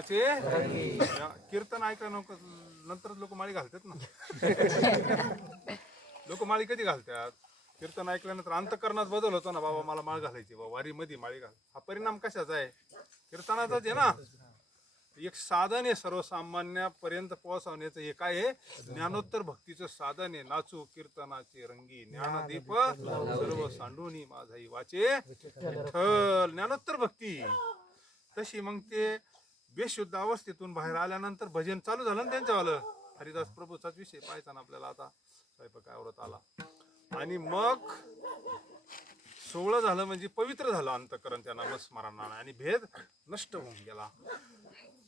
कीर्तनाचे कीर्तन ऐका नको नंतर लोक माळी घालतात ना. लोक माळी कधी घालतात? कीर्तन ऐकल्यानंतर अंतकरणात बदल होतो ना, बाबा मला माळ घालायची, बाबा वारीमध्ये माळी घाल. हा परिणाम कशाचा आहे? कीर्तनाचाच आहे ना. एक साधन आहे सर्वसामान्यापर्यंत पोहोचवण्याचं. हे काय आहे? ज्ञानोत्तर भक्तीचं साधन आहे. नाचू कीर्तनाचे रंगी ज्ञानदीप सर्व सांडूनी माझाही वाचे विठ्ठल. ज्ञानोत्तर भक्ती तशी. मग ते बेशुद्ध अवस्थेतून बाहेर आल्यानंतर भजन चालू झालं ना त्यांच्यावालं. हरिदास प्रभूचाच विषय पाहायचा ना आपल्याला आता. स्वयंपाक आवरत आला आणि मग 16 झालं म्हणजे पवित्र झालं अंतकरण त्या नामस्मरणाने आणि भेद नष्ट होऊन गेला.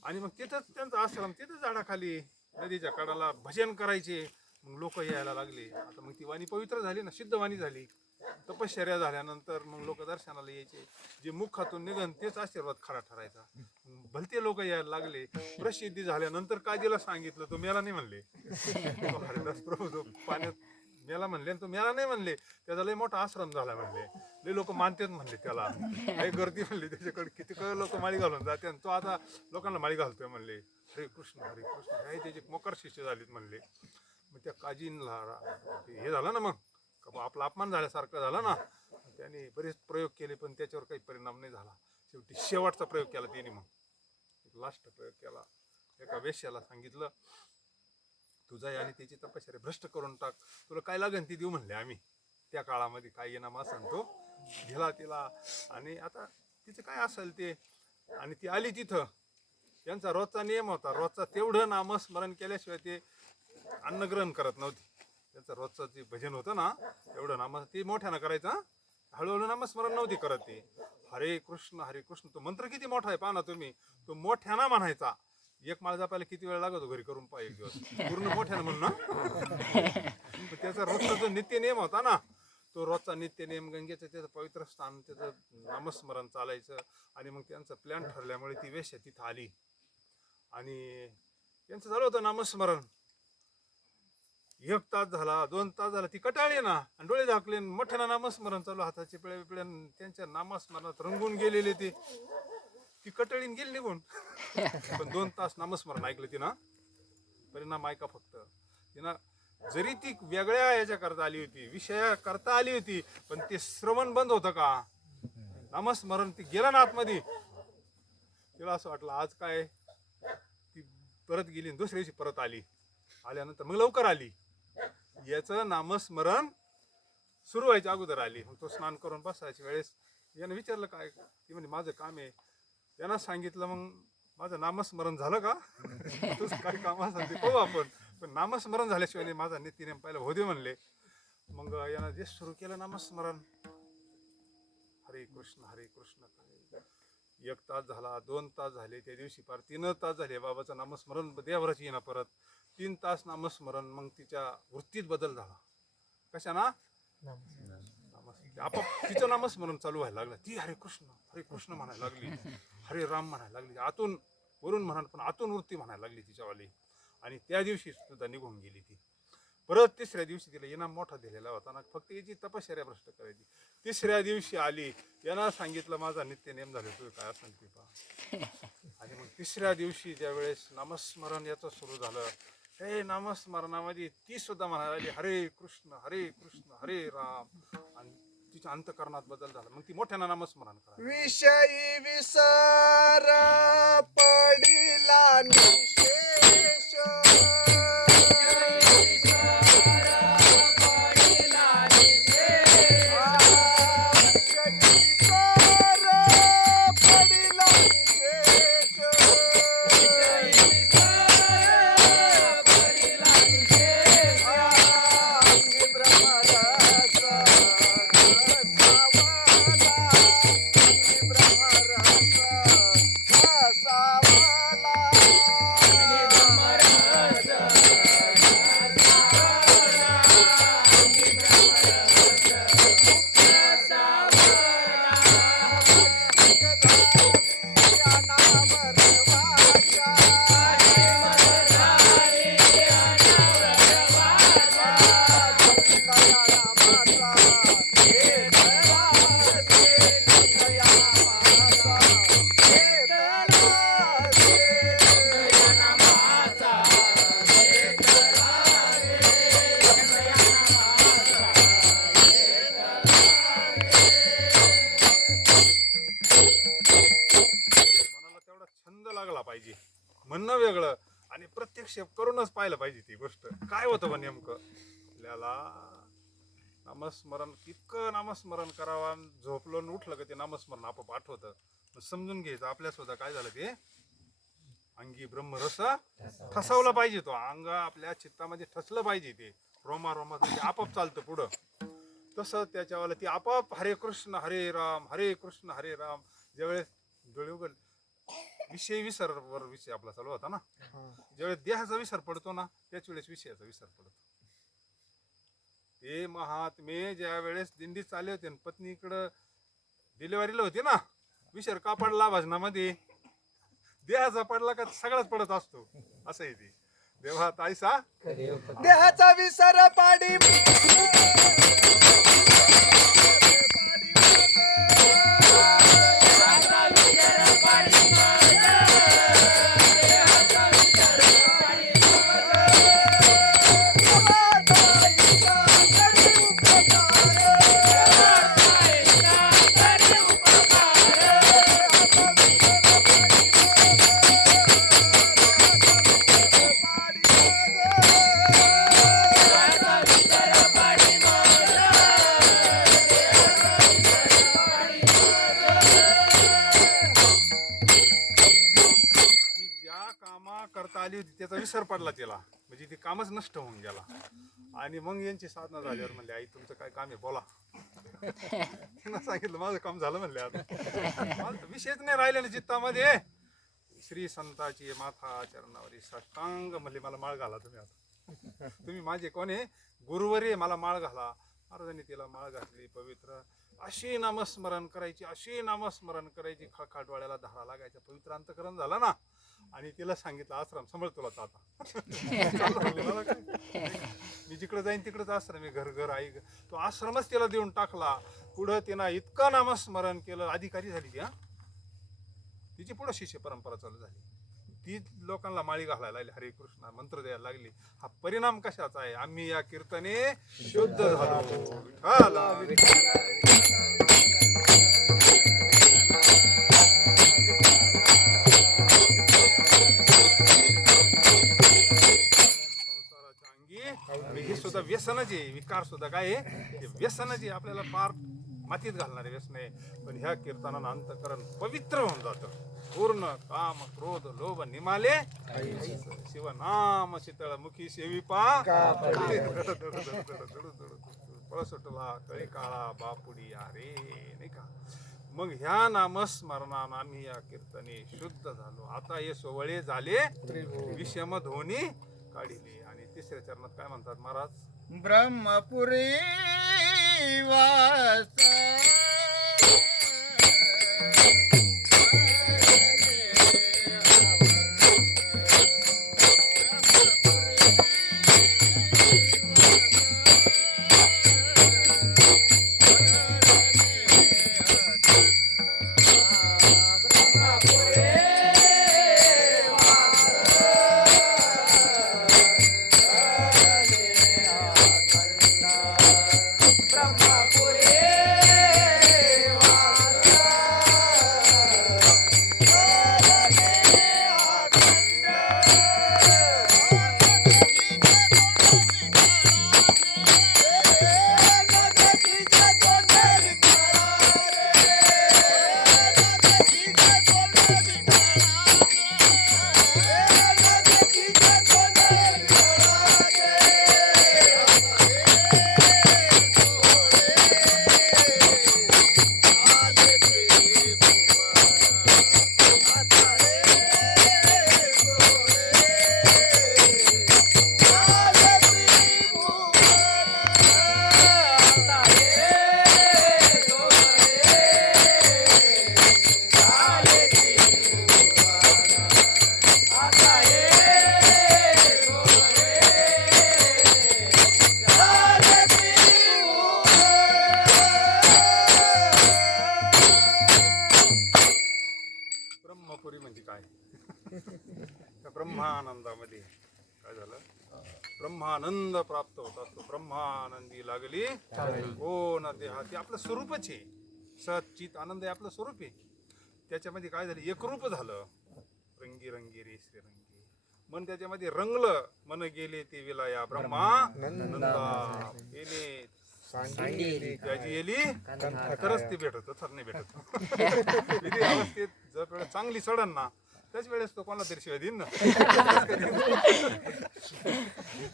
आणि मग तिथंच त्यांचा आश्रम, तिथं झाडाखाली नदीच्या कडाला भजन करायचे. मग लोक यायला लागले. आता मग ती वाणी पवित्र झाली ना, सिद्ध वाणी झाली. तपश्चर्या झाल्यानंतर मग लोक दर्शनाला यायचे. जे मुखातून निघन तेच आशीर्वाद खरा ठरायचा. भलते लोक यायला लागले. प्रसिद्धी झाल्यानंतर काजीला सांगितलं, तो मेला नाही म्हणले. हरिदास प्रभू तो पाण्यात मेला म्हणले, तो मेला नाही म्हणले. त्याचा लय मोठा आश्रम झाला म्हणले. लय लोक मानतात म्हणले त्याला. काही गर्दी म्हणले त्याच्याकडे. किती लोक माळी घालून जाते आणि तो आता लोकांना माळी घालतोय म्हणले. हरे कृष्ण हरे कृष्ण. हे त्याचे मकर शिष्य झालेत म्हणले. मग त्या काजींना हे झालं ना, मग आपला अपमान झाल्यासारखं झालं ना. त्याने बरेच प्रयोग केले पण त्याच्यावर काही परिणाम नाही झाला. शेवटी शेवटचा प्रयोग केला त्याने. मग लास्ट प्रयोग केला. एका वेश्याला सांगितलं, तुझा आणि त्याची तपश्चर्या भ्रष्ट करून टाक, तुला काय लागेल ती देऊ म्हणले आम्ही. त्या काळामध्ये काय येणार मा सांगतो दिला तिला. आणि आता तिचं काय असेल ते. आणि ती आली तिथं. त्यांचा रोजचा नियम होता, रोजचा तेवढं नामस्मरण केल्याशिवाय ते अन्नग्रहण करत नव्हती. त्यांचं रोजचं जे भजन होतं ना, एवढं नाम ते मोठ्यानं करायचं. हळूहळू नामस्मरण नव्हती करत ते. हरे कृष्ण तो मंत्र किती मोठा आहे पहा ना तुम्ही. तो मोठ्यानं म्हणायचा. एक माळ जपायला किती वेळ लागतो घरी करून पहा एक दिवस. पूर्ण मोठ्यानं म्हण ना. त्याचा रोजचा जो नित्य नियम होता ना, तो रोजचा नित्य नियम गंगेचं त्याचं पवित्र स्थान, त्याचं नामस्मरण चालायचं. आणि मग त्यांचं प्लॅन ठरल्यामुळे ती वेश्या तिथं आली आणि त्यांचं झालं होतं नामस्मरण. 1 तास झाला, 2 तास झाला, ती कटाळली ना आणि डोळे झाकले. मोठ्यानं नामस्मरण चालू, हाताचे पिळ्या त्यांच्या नामस्मरणात रंगून गेलेले ते. ती कटाळीन गेली निघून. पण 2 तास नामस्मरण ऐकलं तिनं. परिणाम ऐका फक्त. तिनं जरी ती वेगळ्या याच्या करता आली होती, विषया करता आली होती, पण ते श्रवण बंद होतं का नामस्मरण. ती गेला ना आतमध्ये. तिला असं वाटलं आज काय. ती परत गेली, दुसऱ्या दिवशी परत आली. आल्यानंतर मग लवकर आली. याचं नामस्मरण सुरू व्हायच्या अगोदर आली. मग तो स्नान करून बसायच्या वेळेस यानं विचारलं काय. ती म्हणजे माझं काम आहे. यांना सांगितलं मग माझं नामस्मरण झालं का. तुझं काय काम असेल ते पाहू आपण, पण नामस्मरण झाल्याशिवाय माझा नित्यनेम पहिला हो दे म्हणले. मग यानं जे सुरू केलं नामस्मरण. हरे कृष्ण 1 तास झाला, 2 तास झाले, त्या दिवशी पार 3 तास झाले. बाबाचं नामस्मरण देवराच येईना परत. 3 तास नामस्मरण. मग तिच्या वृत्तीत बदल झाला. कशा ना आपोआप तिचं नामस्मरण चालू व्हायला लागलं. ती हरे कृष्ण म्हणायला लागली, हरे राम म्हणायला लागली. आतून वरून म्हणा पण आतून वृत्ती म्हणायला लागली तिच्यावाली. आणि त्या दिवशी सुद्धा निघून गेली ती. परत 3ऱ्या दिवशी तिला इनाम मोठा दिलेला होता ना, फक्त याची तपश्चर्या भ्रष्ट करायची. 3ऱ्या दिवशी आली. यांना सांगितलं माझा नित्य नेम झाले, तू काय असेल ते पहा. आणि मग 3ऱ्या दिवशी ज्या वेळेस नामस्मरण याचं सुरू झालं, हे नामस्मरणामध्ये ती सुद्धा म्हणायला लागली हरे कृष्ण हरे राम. आणि तिच्या अंतकरणात बदल झाला. मग ती मोठ्यानं नामस्मरण करा. विषयी विसर पडिला निशेष. आणि प्रत्यक्ष करूनच पाहिलं पाहिजे ती गोष्ट काय होतं बा नेमकं. आपल्याला नामस्मरण इतकं नामस्मरण करावं, झोपलो आणि उठलं का ते नामस्मरण आपोआप आठवतं. समजून घ्यायचं आपल्या सुद्धा काय झालं ते अंगी ब्रह्मरस ठसवला पाहिजे. तो अंग आपल्या चित्तामध्ये ठसलं पाहिजे. ते रोमा ते आपोआप चालतं पुढं. तसं त्याच्यावाला ती आपोआप हरे कृष्ण हरे राम ज्यावेळेस डोळे उघड विषय विषय आपला चालू होता ना. ज्यावेळेस देहाचा विसर पडतो ना त्याच वेळेस विषयाचा विसर पडतो. ते महात्मे ज्या वेळेस दिंडीत चालले होते आणि पत्नीकडं डिलिव्हरीला होती ना, विसर का पडला भजनामध्ये? देहाचा पडला का सगळाच पडत असतो. असं आहे ते. देवा ताईसा देहाचा विसर पाडी आली होती त्याचा विसर पडला तिला, म्हणजे ते कामच नष्ट होऊन गेला. आणि मग यांची साधना झाल्यावर म्हणले आई तुमचं काय काम आहे बोला. तिनं सांगितलं माझं काम झालं म्हणले. आता विषयच नाही राहिले ना चित्तामध्ये. श्री संताची माथा चरणावरी साष्टांग म्हणले मला माळ घाला तुम्ही. आता तुम्ही माझे कोण आहे? गुरुवर आहे, मला माळ घाला. महाराजांनी तिला माळ घातली पवित्र. अशी नामस्मरण करायची, अशी नामस्मरण करायची, खळखळ डोळ्याला धारा लागायचा. पवित्र अंतकरण झाला ना. आणि तिला सांगितलं आश्रम सांभाळ तुला आता. मी जिकडे जाईन तिकडेच आश्रम आहे, घर घर आई. तो आश्रमच तिला देऊन टाकला. पुढं तिनं इतकं नामस्मरण केलं, अधिकारी झाली ती. तिची पुढं शिष्य परंपरा चालू झाली. ती लोकांना माळी घालायला लागली, हरे कृष्ण मंत्र द्यायला लागली. हा परिणाम कशाचा आहे? आम्ही या कीर्तने शुद्ध झालो. हे सुद्धा व्यसनच आहे. विकार सुद्धा काय आहे? व्यसनच आहे. आपल्याला फार मातीत घालणारे व्यसन आहे. पण ह्या कीर्तनानं अंतकरण पवित्र होऊन जातं. पूर्ण काम क्रोध लोभ निमाले शिव नाम शीतळ मुखी सेवी पा पळसुटला कळी काळा बापुडी अरे नाही का. मग ह्या नामस्मरणानं आम्ही या कीर्तने शुद्ध झालो. आता हे सोवळे झाले विषम ध्वनी काढिले. आणि तिसऱ्या चरणात काय म्हणतात महाराज? ब्रह्मपुरी वास ब्रह्मानंदामध्ये काय झालं? ब्रह्मानंद प्राप्त होता. तो ब्रह्मानंदी लागली कोण देहा. ते आपलं स्वरूपच आहे. सच्चित आनंद आहे आपलं स्वरूप आहे. त्याच्यामध्ये काय झालं? एकरूप झालं. रंगी रंगी रे श्रीरंगी. मन त्याच्यामध्ये रंगलं. मन गेले ते विलाया ब्रह्मा नंदा गेले त्याची येली तरच ते भेटत तर नाही भेटत. विधी अवस्थेत जर वेळ चांगली चढन ना त्याच वेळेस तो कोणाला तरी शिवाय देईन ना.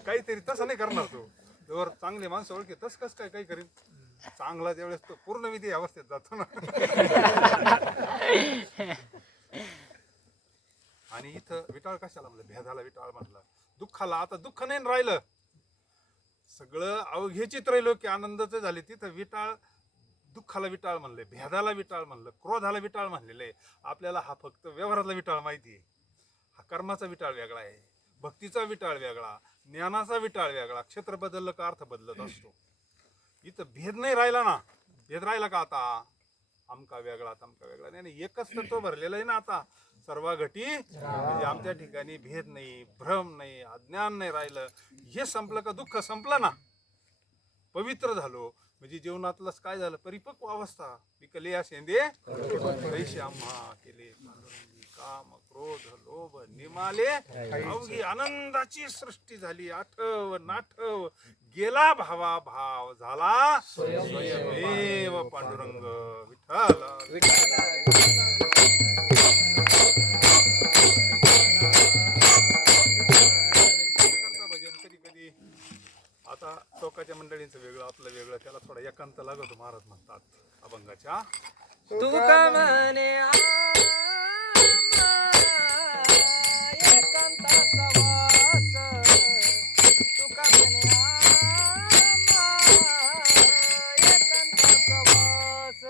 काहीतरी तसं नाही करणार तो. जर चांगले माणसं ओळखे तस कस काय काही करीन चांगला त्यावेळेस तो पूर्ण विधी अवस्थेत जातो ना. आणि इथं विटाळ कशाला म्हणलं भेदाला विटाळ म्हटलं दुःखाला. आता दुःख नाही राहिलं सगळं अवघेचित राहिलो की आनंदाचं झाले. तिथं विटाळ दुःखाला विटाळ म्हणले भेदाला विटाळ म्हणलं क्रोधाला विटाळ म्हणलेलं आहे. आपल्याला हा फक्त व्यवहारातला विटाळ माहिती आहे. हा कर्माचा विटाळ वेगळा आहे. भक्तीचा विटाळ वेगळा. ज्ञानाचा विटाळ वेगळा. क्षेत्र बदललं का अर्थ बदलत असतो. इथं भेद नाही राहिला ना. भेद राहिला का आता आमका वेगळा तमका वेगळा नाही. एकच तत्व भरलेलं आहे ना आता सर्व घटी. म्हणजे आमच्या ठिकाणी भेद नाही भ्रम नाही अज्ञान नाही राहिलं. हे संपलं का दुःख संपलं ना. पवित्र झालो म्हणजे जीवनातलंच काय झालं परिपक्व अवस्था. विकले या शेंदे पैसे आम्हा केले काम क्रोध लोभ निमाले अवघी आनंदाची सृष्टी झाली. आठव नाठव गेला भावा भाव झाला स्वयमेव पांडुरंग विठ्ठल. भजन कधी कधी आता चौकाच्या मंडळींचं वेगळं आपलं वेगळं त्याला थोडा एकांत लागतो. महाराज म्हणतात अभंगाच्या तुका म्हणे एकांताचा वास. तुका म्हणे एकांताचा वास.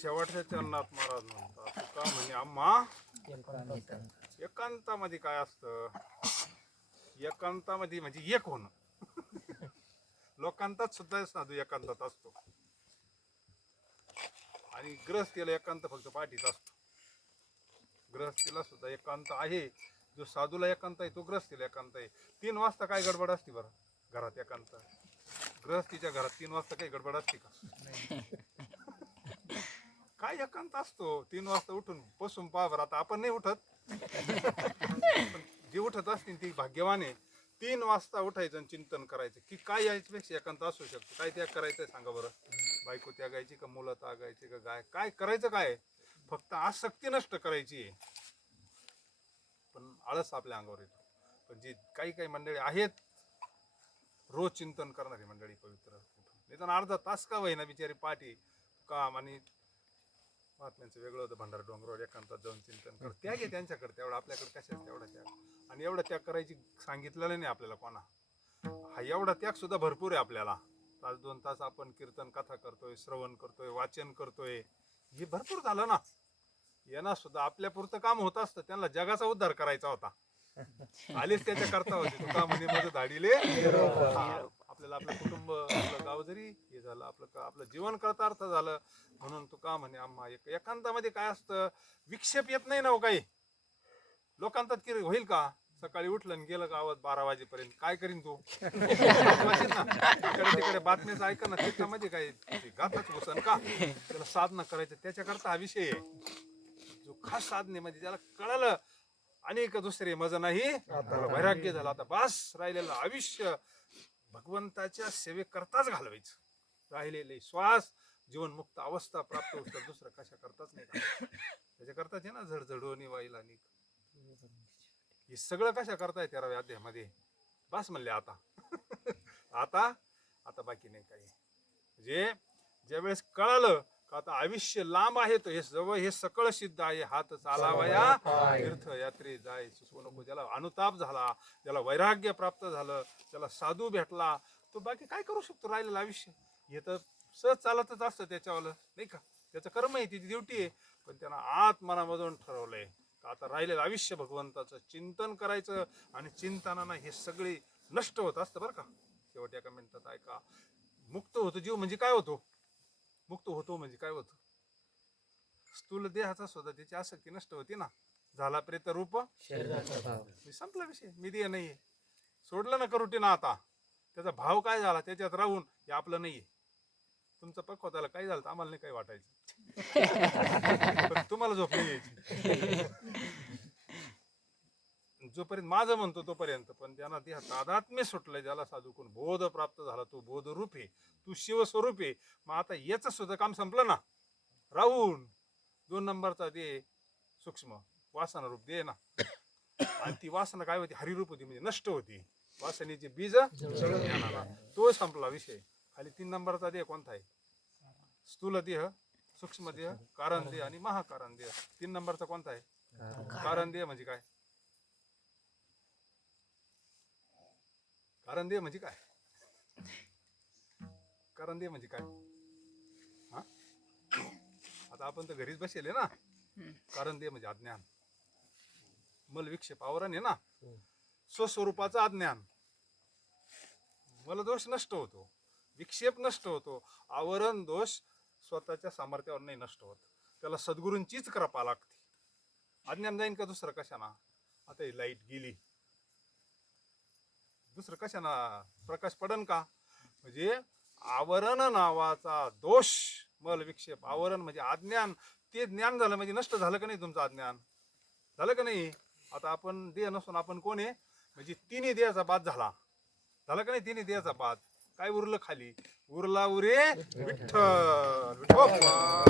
शेवटच्या चरणात महाराज म्हणतात तुका म्हणे आम्हा एकांतामध्ये काय असतं. एकांतामध्ये म्हणजे एक होणं. लोकांतात सुद्धा साधू एकांतात असतो आणि गृहस्थीला एकांत फक्त पाठीत असतो. गृहस्थीला सुद्धा एकांत आहे. जो साधूला एकांत आहे तो गृहस्थीला एकांत आहे. 3 वाजता काय गडबड असते बरं घरात एकांत. गृहस्थीच्या घरात 3 वाजता काही गडबड असते का. काय एकांत असतो. 3 वाजता उठून बसून पहा बरं. आता आपण नाही उठत. पण जे उठत असतील ती भाग्यवान आहे. 3 वाजता उठायचं आणि चिंतन करायचं की काय याच्यापेक्षा एकांत असू शकतो. काय त्याग करायचंय सांगा बरं. बायको त्यागायची का, मुलं त्यागायची का, काय करायचं, काय फक्त आसक्ती नष्ट करायची. पण आळस आपल्या अंगावर येतो. पण जी काही मंडळी आहेत रोज चिंतन करणारी मंडळी, पवित्र निदान अर्धा तास का होईना बिचारी पाठी काम आणि महात्म्यांचं वेगळं होतं. भंडार डोंगरावर एकांतात जाऊन चिंतन कर. त्याग आहे त्यांच्याकडे तेवढा, आपल्याकडे कशाच तेवढा त्याग. आणि एवढा त्याग करायची सांगितलेलं नाही आपल्याला कोणा. हा एवढा त्याग सुद्धा भरपूर आहे आपल्याला. तास 2 तास आपण कीर्तन कथा करतोय, श्रवण करतोय, वाचन करतोय, हे भरपूर झालं ना. यांना सुद्धा आपल्या पुरतं काम होत असतं. त्यांना जगाचा उद्धार करायचा होता. आलेच त्याच्या करता होते. तुका म्हणे माझं धाडीले आपल्याला आपलं कुटुंब, आपलं गाव जरी हे झालं, आपलं जीवन कर्तार्थ झालं म्हणून तुका म्हणे आम्हा एकांतामध्ये काय असतं, विक्षेप येत नाही ना हो काही. लोकांतात की होईल का, सकाळी उठलं आणि गेलं गावात 12 वाजेपर्यंत, काय करीन तू इकडे तिकडे बातमीच ऐका ना, त्याच्यामध्ये काय गाताच घुसन का. त्याला साधना करायचं, त्याच्याकरता हा विषय आहे. जो खास साधनेमध्ये ज्याला कळलं अनेक दुसरे मज नाही, वैराग्य झाला. आता बस राहिलेलं आयुष्य भगवंताच्या सेवेकरताच घालवायचं. राहिलेले श्वास जीवनमुक्त अवस्था प्राप्त होत, दुसरं कशा करताच नाही. त्याच्याकरताच आहे ना झडझडवणी वाईल आणि हे सगळं कशा करताय 13व्या अध्यायामध्ये. बस म्हणले आता आता बाकी नाही काही. म्हणजे ज्यावेळेस कळालं का आता आयुष्य लांब आहे, तर हे जवळ हे सकळ सिद्ध आहे. हात चालावया तीर्थयात्री जाय सुचवू नको. ज्याला अनुताप झाला, ज्याला वैराग्य प्राप्त झालं, ज्याला साधू भेटला, तो बाकी काय करू शकतो. राहिलेलं आयुष्य हे तर सहज चालतच असतं त्याच्यावालं, नाही का. त्याचं कर्म आहे, त्याची ड्युटी आहे. पण त्यांना आत्मनामधून ठरवलंय का आता राहिलेलं आयुष्य भगवंताचं चिंतन करायचं. आणि चिंतनानं हे सगळे नष्ट होत असतं बरं का. शेवट एका मिनिटात ऐका, मुक्त होतो जीव म्हणजे काय होतो, मुक्त होतो म्हणजे काय होतं, स्थूल देहाचा सुद्धा त्याची आसक्ती नष्ट होती ना. झाला प्रेत रूप संपला विषय. मी देह नाहीये, सोडलं ना करुटी ना. आता त्याचा भाव काय झाला त्याच्यात राहून, हे आपलं नाहीये. तुमचं पक्क होताला काय झालं आम्हाला नाही काही वाटायचं, पण तुम्हाला झोप नाही यायची. जोपर्यंत माझं म्हणतो तोपर्यंत. पण ज्यांना ते तादात्म्य सुटलंय, ज्याला साधूकून बोध प्राप्त झाला, तो बोधरूप आहे, तू शिवस्वरूप आहे. मग आता याच सुद्धा काम संपलं ना. राहून 2 नंबरचा दे सूक्ष्म वासना रूप दे ना. आणि ती वासना काय होती, हरिरूप होती, म्हणजे नष्ट होती. वासनेचे बीज ज्ञानाला, तो संपला विषय. खाली 3 नंबरचा देह कोणता आहे, स्थूल देह, सूक्ष्म देह, कारण देह आणि महाकारण देह. 3 नंबरचा कोणता आहे, कारण देह. म्हणजे काय, कारण देह म्हणजे काय, कारण देह म्हणजे काय. हा आता आपण तर घरीच बसेल ना. कारण देह म्हणजे अज्ञान, मल विक्षेप आवरण आहे ना. स्वस्वरूपाचं अज्ञान, मला दोष नष्ट होतो, विक्षेप नष्ट होतो. आवरण दोष स्वतःच्या सामर्थ्यावर नाही नष्ट होत, त्याला सद्गुरूंचीच कृपा लागते. अज्ञान जाईन का दुसरं कशाना. आता ही लाईट गेली, दुसरं कशाना प्रकाश पडन का. म्हणजे आवरण नावाचा दोष, मल विक्षेप, आवरण म्हणजे अज्ञान, ते ज्ञान झालं म्हणजे नष्ट झालं का नाही तुमचं अज्ञान, झालं का नाही. आता आपण देह नसून आपण कोण आहे, म्हणजे 3 देहाचा बाद झाला का नाही. 3 देहाचा बाद, काय उरलं खाली, उरला उरे विठ्ठल विठोबा.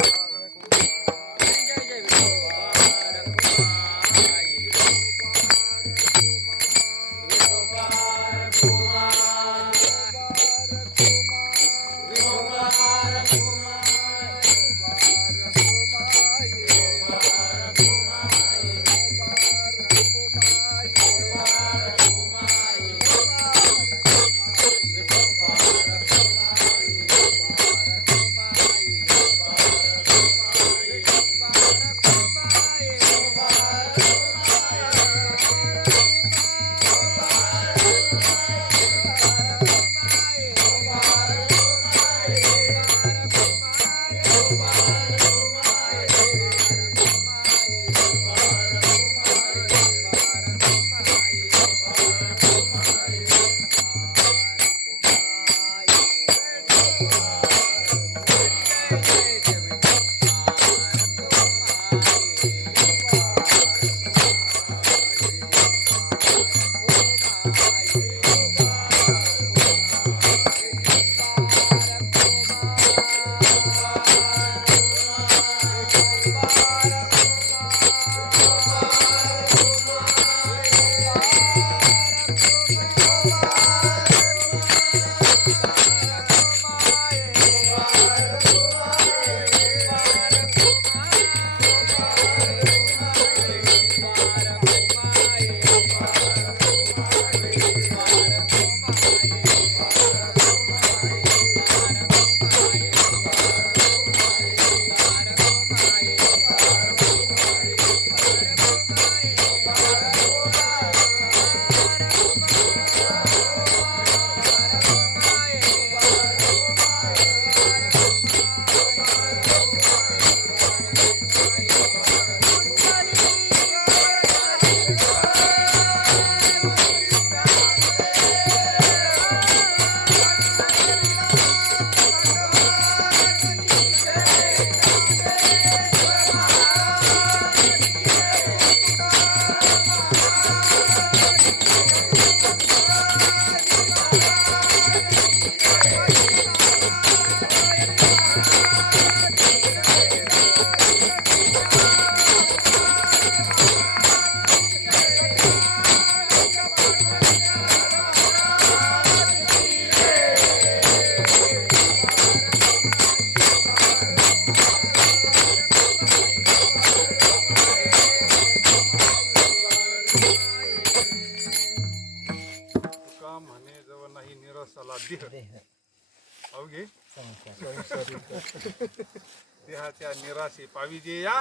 देहाच्या निराशे पाविजे या.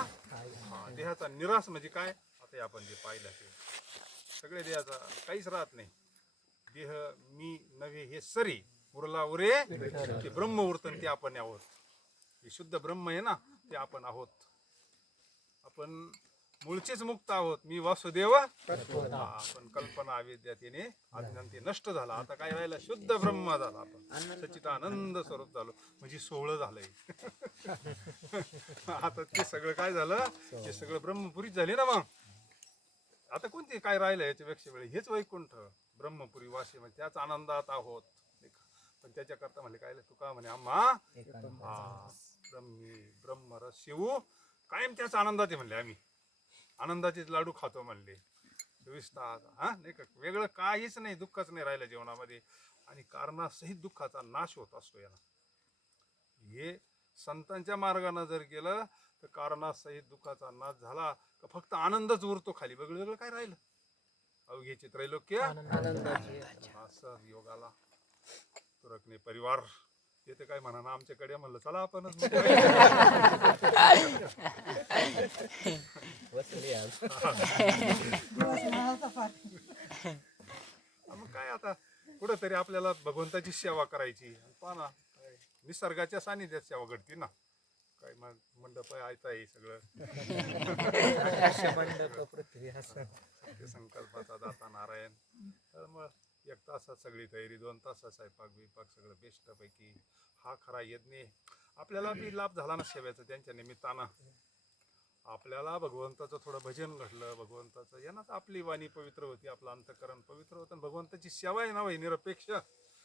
देहाचा निराश म्हणजे काय? आता हे आपण जे पाहिलं ते सगळे देहाचा काहीच राहत नाही. देह मी नव्हे हे सरी उरला उरे ते ब्रह्म उरतन ते आपण आहोत. हे शुद्ध ब्रह्म आहे ना, ते आपण आहोत. आपण मूळचेच मुक्त आहोत. मी वासुदेव पण कल्पना अविद्यातेने अज्ञान ते नष्ट झाला. आता काय राहिलं? शुद्ध ब्रह्म झाला. आपण सच्चिदानंद स्वरूप झालो. म्हणजे 16 झालंय. आता ते सगळं काय झालं? ते सगळं ब्रह्मपुरीच झाले ना. मग आता कोणते काय राहिलं याच्यापेक्षा वेळ? हेच वैकुंठ ब्रह्मपुरी वासी म्हणजे त्याच आनंदात आहोत. पण त्याच्याकरता म्हणले काय तुका म्हणे आम्हा ब्रह्मी ब्रह्मरस शिवू कायम त्याच आनंदात आहे म्हणले. आम्ही आनंदाचेच लाडू खातो म्हणले 24 तास. नाही का वेगळं काहीच नाही, दुःखच नाही राहिलं जीवनामध्ये. आणि कारणासहित दुःखाचा नाश होत असतो याला. हे संतांच्या मार्गाने जर गेलं तर कारणासहित दुःखाचा नाश झाला तर फक्त आनंदच उरतो खाली. वेगळं काय राहिलं? अवघे त्रैलोक्य असं योगाला तुरकणे परिवार येते काय म्हणा ना आमच्याकडे. म्हणलं चला आपणच मग काय आता कुठंतरी आपल्याला भगवंताची सेवा करायची. पहा ना निसर्गाच्या सानिध्यात सेवा घडती ना. काय मंडप आहे सगळं. संकल्पाचा दाता नारायण. तर मग 1 तासात सगळी तयारी, 2 तासात स्वयंपाक बिपाक सगळं बेस्ट पैकी. हा खरा यज्ञ. आपल्याला बी लाभ झाला ना सेवेचा. त्यांच्या निमित्तानं आपल्याला भगवंताचं थोडं भजन घडलं. भगवंताचं यानाच आपली वाणी पवित्र होती, आपलं अंतःकरण पवित्र होतं. भगवंताची सेवा आहे ना भाई निरपेक्ष.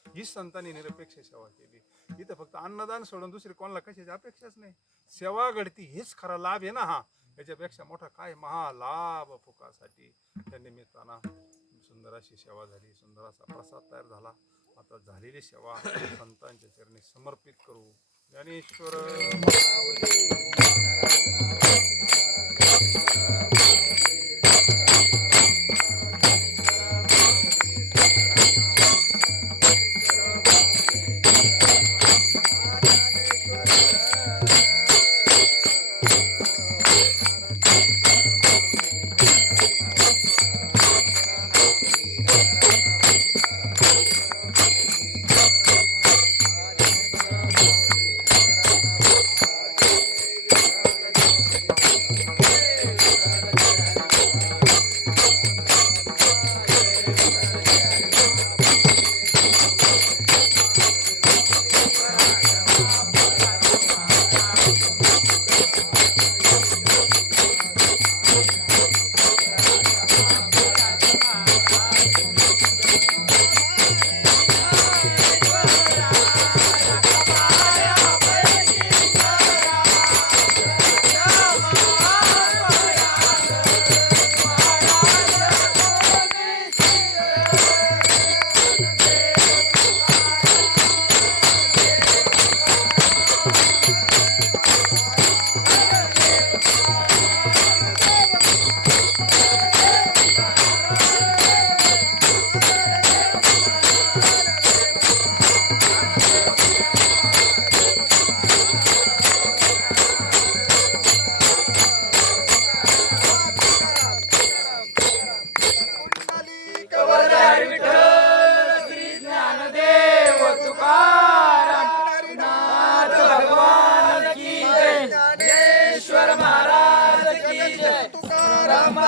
हीच संतांनी निरपेक्ष सेवा केली. इथं फक्त अन्नदान सोडून दुसरी कोणाला कशाची अपेक्षाच नाही. सेवा घडती हेच खरा लाभ आहे ना. हा याच्यापेक्षा मोठा काय महालाभ फुकासाठी. त्या निमित्तानं सुंदर अशी सेवा झाली, सुंदर असा प्रसाद तयार झाला. आता झालेली सेवा संतांच्या चरणी समर्पित करू. ज्ञानेश्वर महाराज की जय. तुकाराम